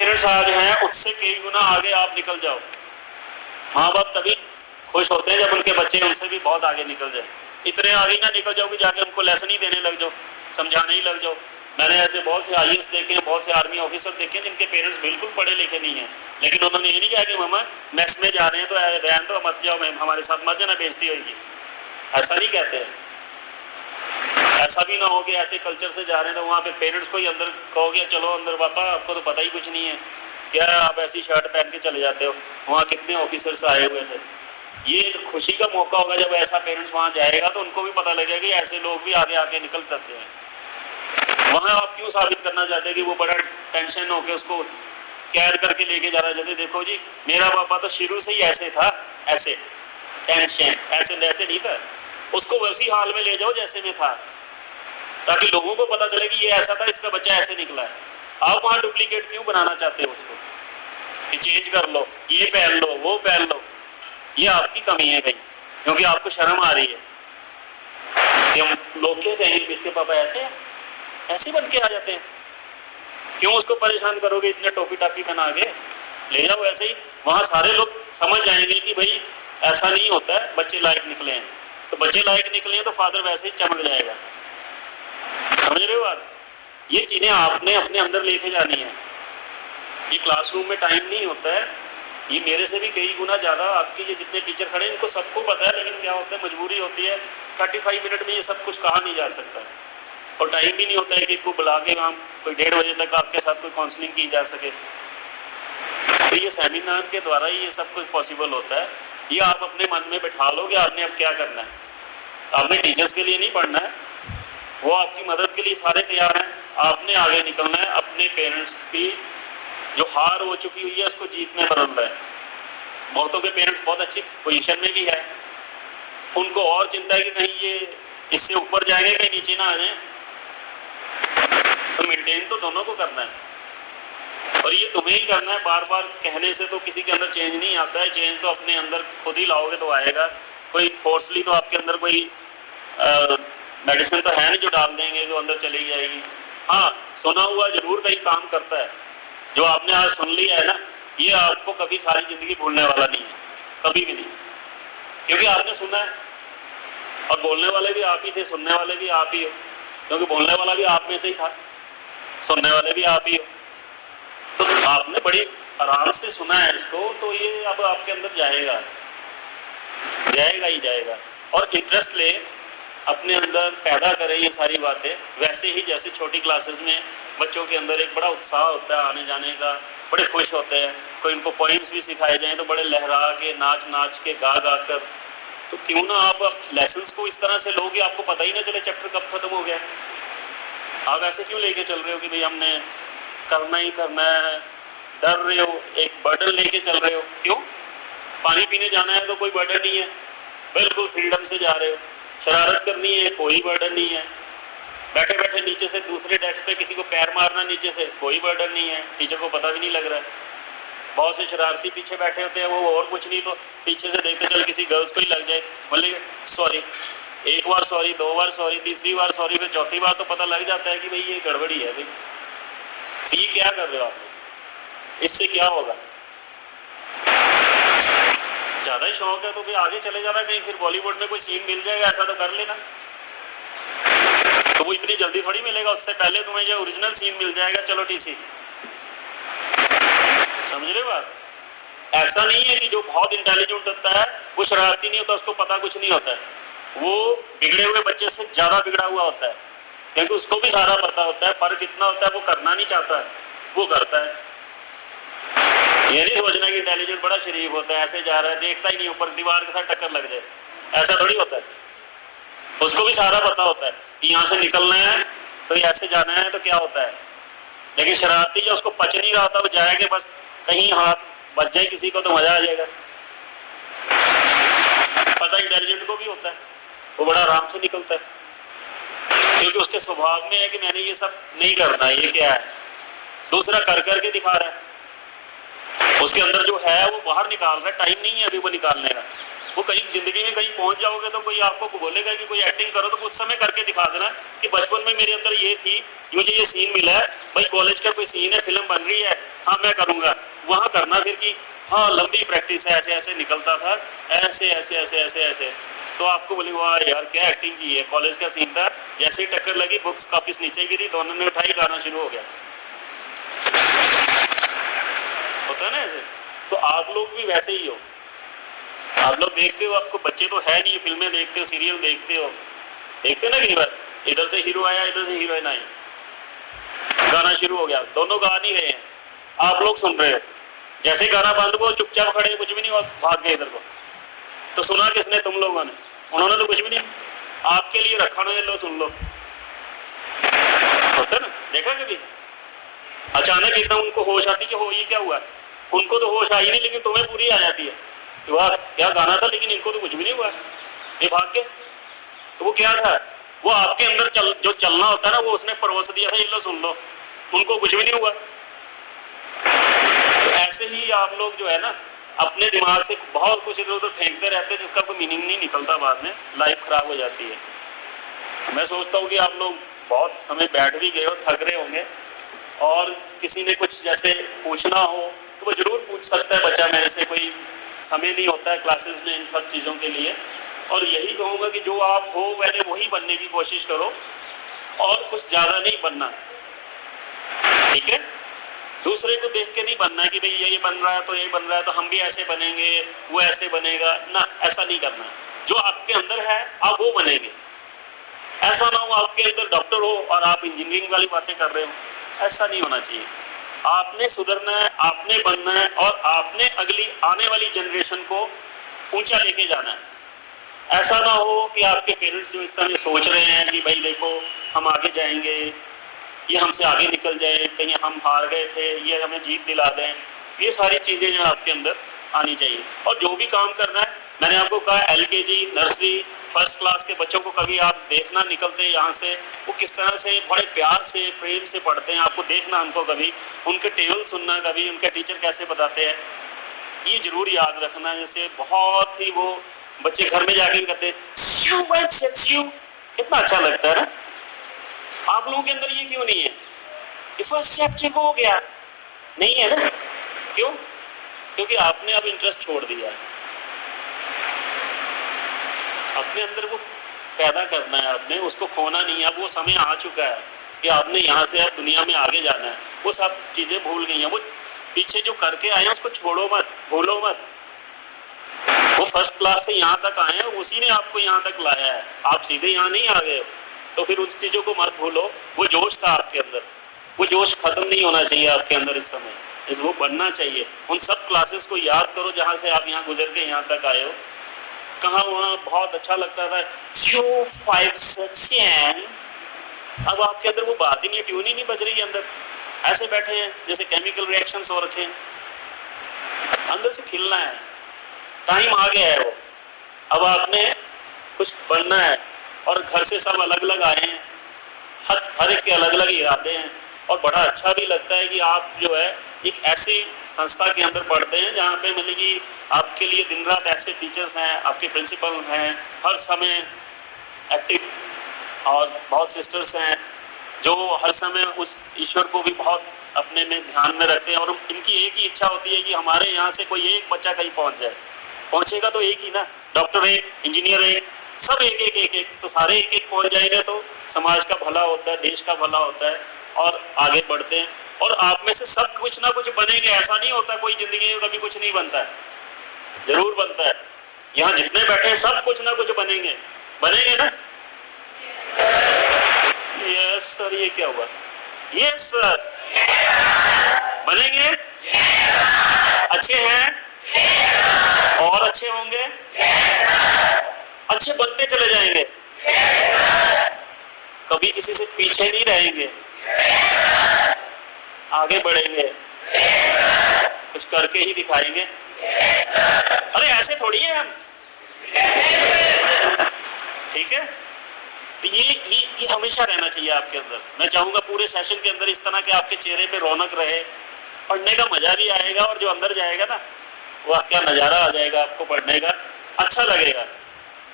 पेरेंट्स आज हैं उससे कई गुना आगे आप निकल जाओ। माँ बाप तभी खुश होते हैं जब उनके बच्चे उनसे भी बहुत आगे निकल जाए। इतने आगे ना निकल जाओ कि जाके उनको लेसन ही देने लग जाओ, समझाने ही लग जाओ। मैंने ऐसे बहुत से आईएएस देखे हैं, बहुत से आर्मी ऑफिसर देखे हैं जिनके पेरेंट्स बिल्कुल पढ़े लिखे नहीं हैं, लेकिन उन्होंने ये नहीं कहा कि मामा मैस में जा रहे हैं तो रहन दो, मत जाओ, मैम हमारे साथ मत जाना, बेइज्जती होगी। ऐसा नहीं कहते हैं। ऐसा भी ना हो कि ऐसे कल्चर से जा रहे हैं तो वहाँ पे पेरेंट्स को ही अंदर कहोगे चलो अंदर पापा, आपको तो पता ही कुछ नहीं है, क्या आप ऐसी शर्ट पहन के चले जाते हो। वहाँ कितने ऑफिसर्स आए हुए थे। ये एक खुशी का मौका होगा जब ऐसा पेरेंट्स वहाँ जाएगा तो उनको भी पता लगेगा कि ऐसे लोग भी आगे आगे निकल सकते हैं। वहाँ आप क्यों साबित करना चाहते हैं कि वो बड़ा टेंशन हो के उसको कैद करके लेके जाना चाहते। देखो जी मेरा पापा तो शुरू से ही ऐसे था, ऐसे टेंशन ऐसे ऐसे नहीं था, उसको वैसी हाल में ले जाओ जैसे में था, ताकि लोगों को पता चले कि ये ऐसा था, इसका बच्चा ऐसे निकला है। आप वहाँ डुप्लीकेट क्यों बनाना चाहते हो उसको कि चेंज कर लो, ये पहन लो, वो पहन लो। ये आपकी कमी है कहीं, क्योंकि आपको शर्म आ रही है कि हम लोग क्या कहेंगे इसके पापा ऐसे बन के आ जाते हैं। क्यों उसको परेशान करोगे इतने टोपी टापी बना के, ले जाओ ऐसे ही। वहाँ सारे लोग समझ जाएंगे कि भाई ऐसा नहीं होता है, बच्चे लायक निकले हैं। तो बच्चे लायक निकले हैं तो फादर वैसे ही चमक जाएगा। समझ रहे हो आप? ये चीज़ें आपने अपने अंदर लेके जानी है। ये क्लासरूम में टाइम नहीं होता है। ये मेरे से भी कई गुना ज़्यादा आपकी ये जितने टीचर खड़े हैं इनको सबको पता है, लेकिन क्या होता है मजबूरी होती है। 35 मिनट में ये सब कुछ कहा नहीं जा सकता और टाइम भी नहीं होता है कि इनको बुला के वहाँ कोई 1:30 बजे तक आपके साथ कोई काउंसलिंग की जा सके। तो ये सेमिनार के द्वारा ही ये सब कुछ पॉसिबल होता है। ये आप अपने मन में बैठा लो कि आपने अब क्या करना है। आपने टीचर्स के लिए नहीं पढ़ना है, वो आपकी मदद के लिए सारे तैयार हैं। आपने आगे निकलना है, अपने पेरेंट्स की जो हार हो चुकी हुई है उसको जीत में बदलना है। बहुतों के पेरेंट्स बहुत अच्छी पोजीशन में भी है, उनको और चिंता है कि कहीं ये इससे ऊपर जाएंगे कहीं नीचे ना आ जाए। तो मेंटेन तो दोनों को करना है और ये तुम्हें ही करना है। बार बार कहने से तो किसी के अंदर चेंज नहीं आता है। चेंज तो अपने अंदर खुद ही लाओगे तो आएगा। कोई फोर्सली तो आपके अंदर कोई मेडिसिन तो है नहीं जो डाल देंगे जो अंदर चली जाएगी। हाँ, सुना हुआ जरूर कहीं काम करता है। जो आपने आज सुन लिया है ना, ये आपको कभी सारी जिंदगी भूलने वाला नहीं है, कभी भी नहीं, क्योंकि आपने सुना है। और बोलने वाले भी आप ही थे, सुनने वाले भी आप ही हो, क्योंकि बोलने वाला भी आप में से ही था, सुनने वाले भी आप ही हो। तो आपने बड़ी आराम से सुना है इसको, तो ये अब आपके अंदर जाएगा ही जाएगा। और इंटरेस्ट ले, अपने अंदर पैदा करें ये सारी बातें। वैसे ही जैसे छोटी क्लासेस में बच्चों के अंदर एक बड़ा उत्साह होता है आने जाने का, बड़े खुश होते हैं। कोई इनको पोइम्स भी सिखाए जाएं तो बड़े लहरा के नाच के गा कर। तो क्यों ना आप लेसन्स को इस तरह से लो कि आपको पता ही ना चले चैप्टर कब खत्म हो गया। आप ऐसे क्यों लेके चल रहे हो कि भाई हमने करना ही करना है, डर रहे हो, एक बर्डन लेके चल रहे हो। क्यों? पानी पीने जाना है तो कोई बर्डन नहीं है, बिल्कुल फ्रीडम से जा रहे हो। शरारत करनी है, कोई बर्डन नहीं है। बैठे बैठे नीचे से दूसरे डेस्क पे किसी को पैर मारना नीचे से, कोई बर्डन नहीं है, टीचर को पता भी नहीं लग रहा है। बहुत से शरारती पीछे बैठे होते हैं, वो और कुछ नहीं तो पीछे से देखते चल किसी गर्ल्स को ही लग जाए, बोले सॉरी, एक बार सॉरी, 2 बार सॉरी, तीसरी बार सॉरी, फिर चौथी बार तो पता लग जाता है कि भाई ये गड़बड़ी है। भाई ये क्या कर रहे हो आप, इससे क्या होगा? ज़्यादा ही शौक है तो फिर आगे चले जाना कहीं, फिर बॉलीवुड में कोई सीन मिल जाएगा ऐसा तो कर लेना। तो वो इतनी जल्दी थोड़ी मिलेगा, उससे पहले तुम्हें जो ओरिजिनल सीन मिल जाएगा। चलो टीसी, समझ रहे हो बात? ऐसा नहीं है कि जो बहुत इंटेलिजेंट होता है वो शरारती नहीं होता, उसको पता कुछ नहीं होता है। वो बिगड़े हुए बच्चे से ज़्यादा बिगड़ा हुआ होता है, क्योंकि उसको भी सारा पता होता है। फर्क इतना होता है वो करना नहीं चाहता, वो करता है। ये नहीं सोचना कि इंटेलिजेंट बड़ा शरीफ होता है, ऐसे जा रहा है देखता ही नहीं ऊपर, दीवार के साथ टक्कर लग जाए, ऐसा थोड़ी होता है। उसको भी सारा पता होता है कि यहाँ से निकलना है तो ऐसे जाना है तो क्या होता है। लेकिन शरारती जो उसको पच नहीं रहा होता, वो जाएगा बस कहीं हाथ बच जाए किसी को तो मजा आ जाएगा। पता इंटेलिजेंट को भी होता है, वो बड़ा आराम से निकलता है, क्योंकि उसके स्वभाव में है कि मैंने ये सब नहीं करना, ये क्या है, दूसरा कर करके दिखा रहा है, उसके अंदर जो है वो बाहर निकाल रहा है, टाइम नहीं है अभी वो निकालने का। वो कहीं जिंदगी में कहीं पहुंच जाओगे तो कोई आपको बोलेगा कि कोई एक्टिंग करो, तो उस समय करके दिखा देना कि बचपन में मेरे अंदर ये थी, मुझे ये सीन मिला है, भाई कॉलेज का कोई सीन है, फिल्म बन रही है, हाँ मैं करूंगा, वहां करना फिर कि हाँ लंबी प्रैक्टिस है, ऐसे ऐसे निकलता था, ऐसे ऐसे ऐसे ऐसे ऐसे, तो आपको बोले वाह यार क्या एक्टिंग की है। कॉलेज का सीन था, जैसे ही टक्कर लगी बुक्स कापिस नीचे गिरी, दोनों ने उठाई, गाना शुरू हो गया। होता है ना ऐसे। तो आप लोग भी वैसे ही हो, आप लोग देखते हो, आपको बच्चे तो है नहीं, फिल्में देखते हो, सीरियल देखते हो, देखते हो ना, कई बार इधर से हीरो आया, इधर से हीरोइन आई, गाना शुरू हो गया, दोनों गा नहीं रहे हैं, आप लोग सुन रहे हो, जैसे गाना बंद हुआ चुपचाप खड़े, कुछ भी नहीं हुआ, भाग गए इधर को, तो सुना किसने, तुम लोगों ने, उन्होंने तो कुछ भी नहीं, आपके लिए रखा ना, ये लो सुन लो। होता ना, देखा कभी अचानक एकदम उनको होश आती कि हो ये क्या हुआ, उनको तो होश आई नहीं, लेकिन तुम्हें पूरी आ जाती है, वाह क्या गाना था, लेकिन इनको तो कुछ भी नहीं हुआ, ये भाग गए। तो वो क्या था, वो आपके अंदर जो चलना होता है ना, वो उसने परोस दिया था, ये लो सुन लो, उनको कुछ भी नहीं हुआ। तो ऐसे ही आप लोग जो है ना, अपने दिमाग से बहुत कुछ इधर उधर फेंकते रहते हैं, जिसका कोई मीनिंग नहीं निकलता, बाद में लाइफ खराब हो जाती है। मैं सोचता हूँ कि आप लोग बहुत समय बैठ भी गए हो, थक रहे होंगे, और किसी ने कुछ जैसे पूछना हो तो वो जरूर पूछ सकता है बच्चा मेरे से, कोई समय नहीं होता है क्लासेस में इन सब चीज़ों के लिए। और यही कहूँगा कि जो आप हो पहले वही बनने की कोशिश करो, और कुछ ज़्यादा नहीं बनना, ठीक है। दूसरे को देख के नहीं बनना है कि भाई ये बन रहा है तो ये बन रहा है तो हम भी ऐसे बनेंगे, वो ऐसे बनेगा ना, ऐसा नहीं करना। जो आपके अंदर है आप वो बनेंगे। ऐसा ना हो आपके अंदर डॉक्टर हो और आप इंजीनियरिंग वाली बातें कर रहे हो, ऐसा नहीं होना चाहिए। आपने सुधरना है, आपने बनना है, और आपने अगली आने वाली जनरेशन को ऊंचा लेके जाना है। ऐसा ना हो कि आपके पेरेंट्स जो इस समय सोच रहे हैं कि भाई देखो हम आगे जाएंगे, ये हमसे आगे निकल जाए, कहीं हम हार गए थे, ये हमें जीत दिला दें, ये सारी चीज़ें जो आपके अंदर आनी चाहिए। और जो भी काम करना है, मैंने आपको कहा LKG नर्सरी फर्स्ट क्लास के बच्चों को कभी आप देखना निकलते हैं यहाँ से, वो किस तरह से बड़े प्यार से प्रेम से पढ़ते हैं, आपको देखना उनको, कभी उनके टेबल सुनना, कभी उनके टीचर कैसे बताते हैं, ये जरूर याद रखना। जैसे बहुत ही वो बच्चे घर में जाके भी कहते हैं, कितना अच्छा लगता है ना। आप लोगों के अंदर ये क्यों नहीं है कि फर्स्ट चैप्टर को हो गया, नहीं है ना, क्यों? क्योंकि आपने अब इंटरेस्ट छोड़ दिया, अपने अंदर वो पैदा करना है, आपने उसको खोना नहीं है। अब वो समय आ चुका है कि आपने यहाँ से अब दुनिया में आगे जाना है, वो सब चीजें भूल गई हैं, वो पीछे जो करके आए हैं उसको छोड़ो मत, भूलो मत। वो फर्स्ट क्लास से यहाँ तक आए हैं, उसी ने आपको यहाँ तक लाया है, आप सीधे यहाँ नहीं आ गए, तो फिर उन चीजों को मत भूलो। वो जोश था आपके अंदर, वो जोश खत्म नहीं होना चाहिए आपके अंदर इस समय, इस वो बढ़ना चाहिए। उन सब क्लासेस को याद करो जहाँ से आप यहाँ गुजर के यहाँ तक आए हो, कहाँ वहाँ बहुत अच्छा लगता था, जो 5 सचिन, अब आपके अंदर वो बात ही नहीं, ट्यून ही नहीं बज रही है अंदर, ऐसे बैठे हैं जैसे केमिकल रिएक्शंस हो रखे हैं। अंदर से खिलना है, टाइम आ गया है वो, अब आपने कुछ बनना है। और घर से सब अलग अलग आए हैं, हर एक के अलग अलग इरादे हैं, और बड़ा अच्छा भी लगता है कि आप जो है एक ऐसी संस्था के अंदर पढ़ते हैं जहाँ पे मतलब कि आपके लिए दिन रात ऐसे टीचर्स हैं, आपके प्रिंसिपल हैं, हर समय एक्टिव, और बहुत सिस्टर्स हैं जो हर समय उस ईश्वर को भी बहुत अपने में ध्यान में रखते हैं। और इनकी एक ही इच्छा होती है कि हमारे यहाँ से कोई एक बच्चा कहीं पहुँच जाए। पहुँचेगा तो एक ही ना, डॉक्टर एक, इंजीनियर एक, सब एक एक एक एक, तो सारे एक एक पहुँच जाएंगे तो समाज का भला होता है, देश का भला होता है, और आगे बढ़ते हैं। और आप में से सब कुछ ना कुछ बनेंगे, ऐसा नहीं होता कोई जिंदगी में कभी कुछ नहीं बनता है, जरूर बनता है। यहाँ जितने बैठे हैं सब कुछ ना कुछ बनेंगे, बनेंगे ना। यस सर, ये क्या हुआ? यस सर, बनेंगे, अच्छे हैं और अच्छे होंगे, अच्छे बनते चले जाएंगे, कभी किसी से पीछे नहीं रहेंगे, आगे बढ़ेंगे, कुछ करके ही दिखाएंगे। अरे ऐसे थोड़ी है हम, ठीक है। तो ये हमेशा रहना चाहिए आपके अंदर। मैं चाहूंगा पूरे सेशन के अंदर इस तरह के आपके चेहरे पे रौनक रहे, पढ़ने का मजा भी आएगा, और जो अंदर जाएगा ना वो क्या नजारा आ जाएगा आपको, पढ़ने का अच्छा लगेगा।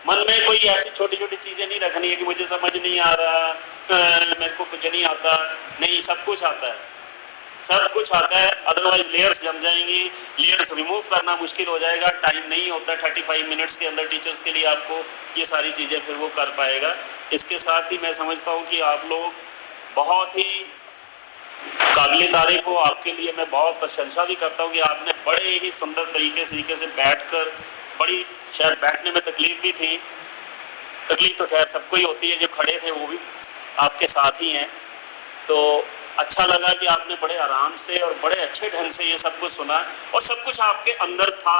मन में कोई ऐसी छोटी छोटी चीजें नहीं रखनी है कि मुझे समझ नहीं आ रहा, मेरे को कुछ नहीं आता। नहीं, सब कुछ आता है, सब कुछ आता है। अदरवाइज लेयर्स जम जाएंगी, लेयर्स रिमूव करना मुश्किल हो जाएगा, टाइम नहीं होता 35 मिनट्स के अंदर टीचर्स के लिए आपको ये सारी चीज़ें फिर वो कर पाएगा। इसके साथ ही मैं समझता हूँ कि आप लोग बहुत ही काबिल तारीफ हो, आपके लिए मैं बहुत प्रशंसा भी करता हूँ कि आपने बड़े ही सुंदर तरीके से बैठकर, बड़ी शायद बैठने में तकलीफ भी थी, तकलीफ तो खैर सबको ही होती है, जब खड़े थे वो भी आपके साथ ही हैं, तो अच्छा लगा कि आपने बड़े आराम से और बड़े अच्छे ढंग से ये सब कुछ सुना, और सब कुछ आपके अंदर था।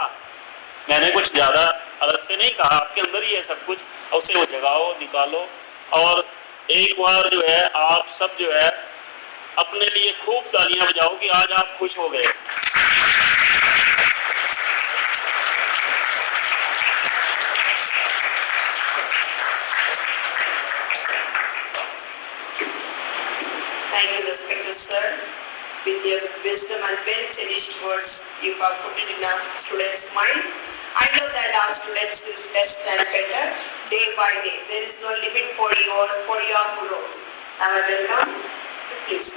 मैंने कुछ ज़्यादा अलग से नहीं कहा, आपके अंदर ही है सब कुछ, और उसे वो जगाओ, निकालो। और एक बार जो है आप सब जो है अपने लिए खूब तालियां बजाओ कि आज आप खुश हो गए। Thank you, respected sir. With your wisdom and well-cherished words, you have put it in our students' mind. I know that our students will best and better day by day. There is no limit for your growth. Now I welcome, please.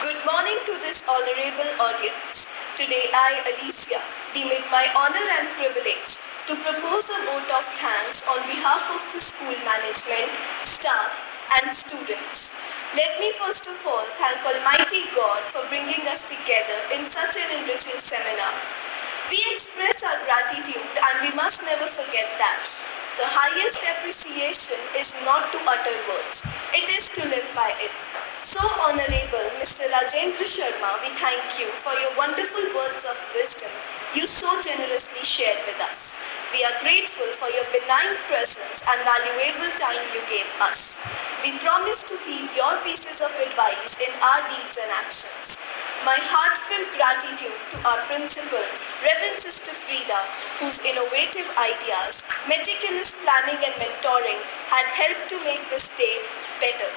Good morning to this honorable audience. Today I, Alicia, deem it my honor and privilege to propose a vote of thanks on behalf of the school management, staff and students. Let me first of all thank Almighty God for bringing us together in such an enriching seminar. We express our gratitude and we must never forget that the highest appreciation is not to utter words, it is to live by it. So Honorable Mr. Rajendra Sharma, we thank you for your wonderful words of wisdom you so generously shared with us. We are grateful for your benign presence and valuable time you gave us. We promise to heed your pieces of advice in our deeds and actions. My heartfelt gratitude to our principal, Reverend Sister Frida, whose innovative ideas, meticulous planning and mentoring had helped to make this day better.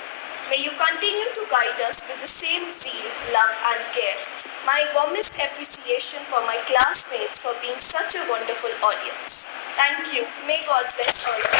May you continue to guide us with the same zeal, love and care. My warmest appreciation for my classmates for being such a wonderful audience. Thank you. May God bless all of you.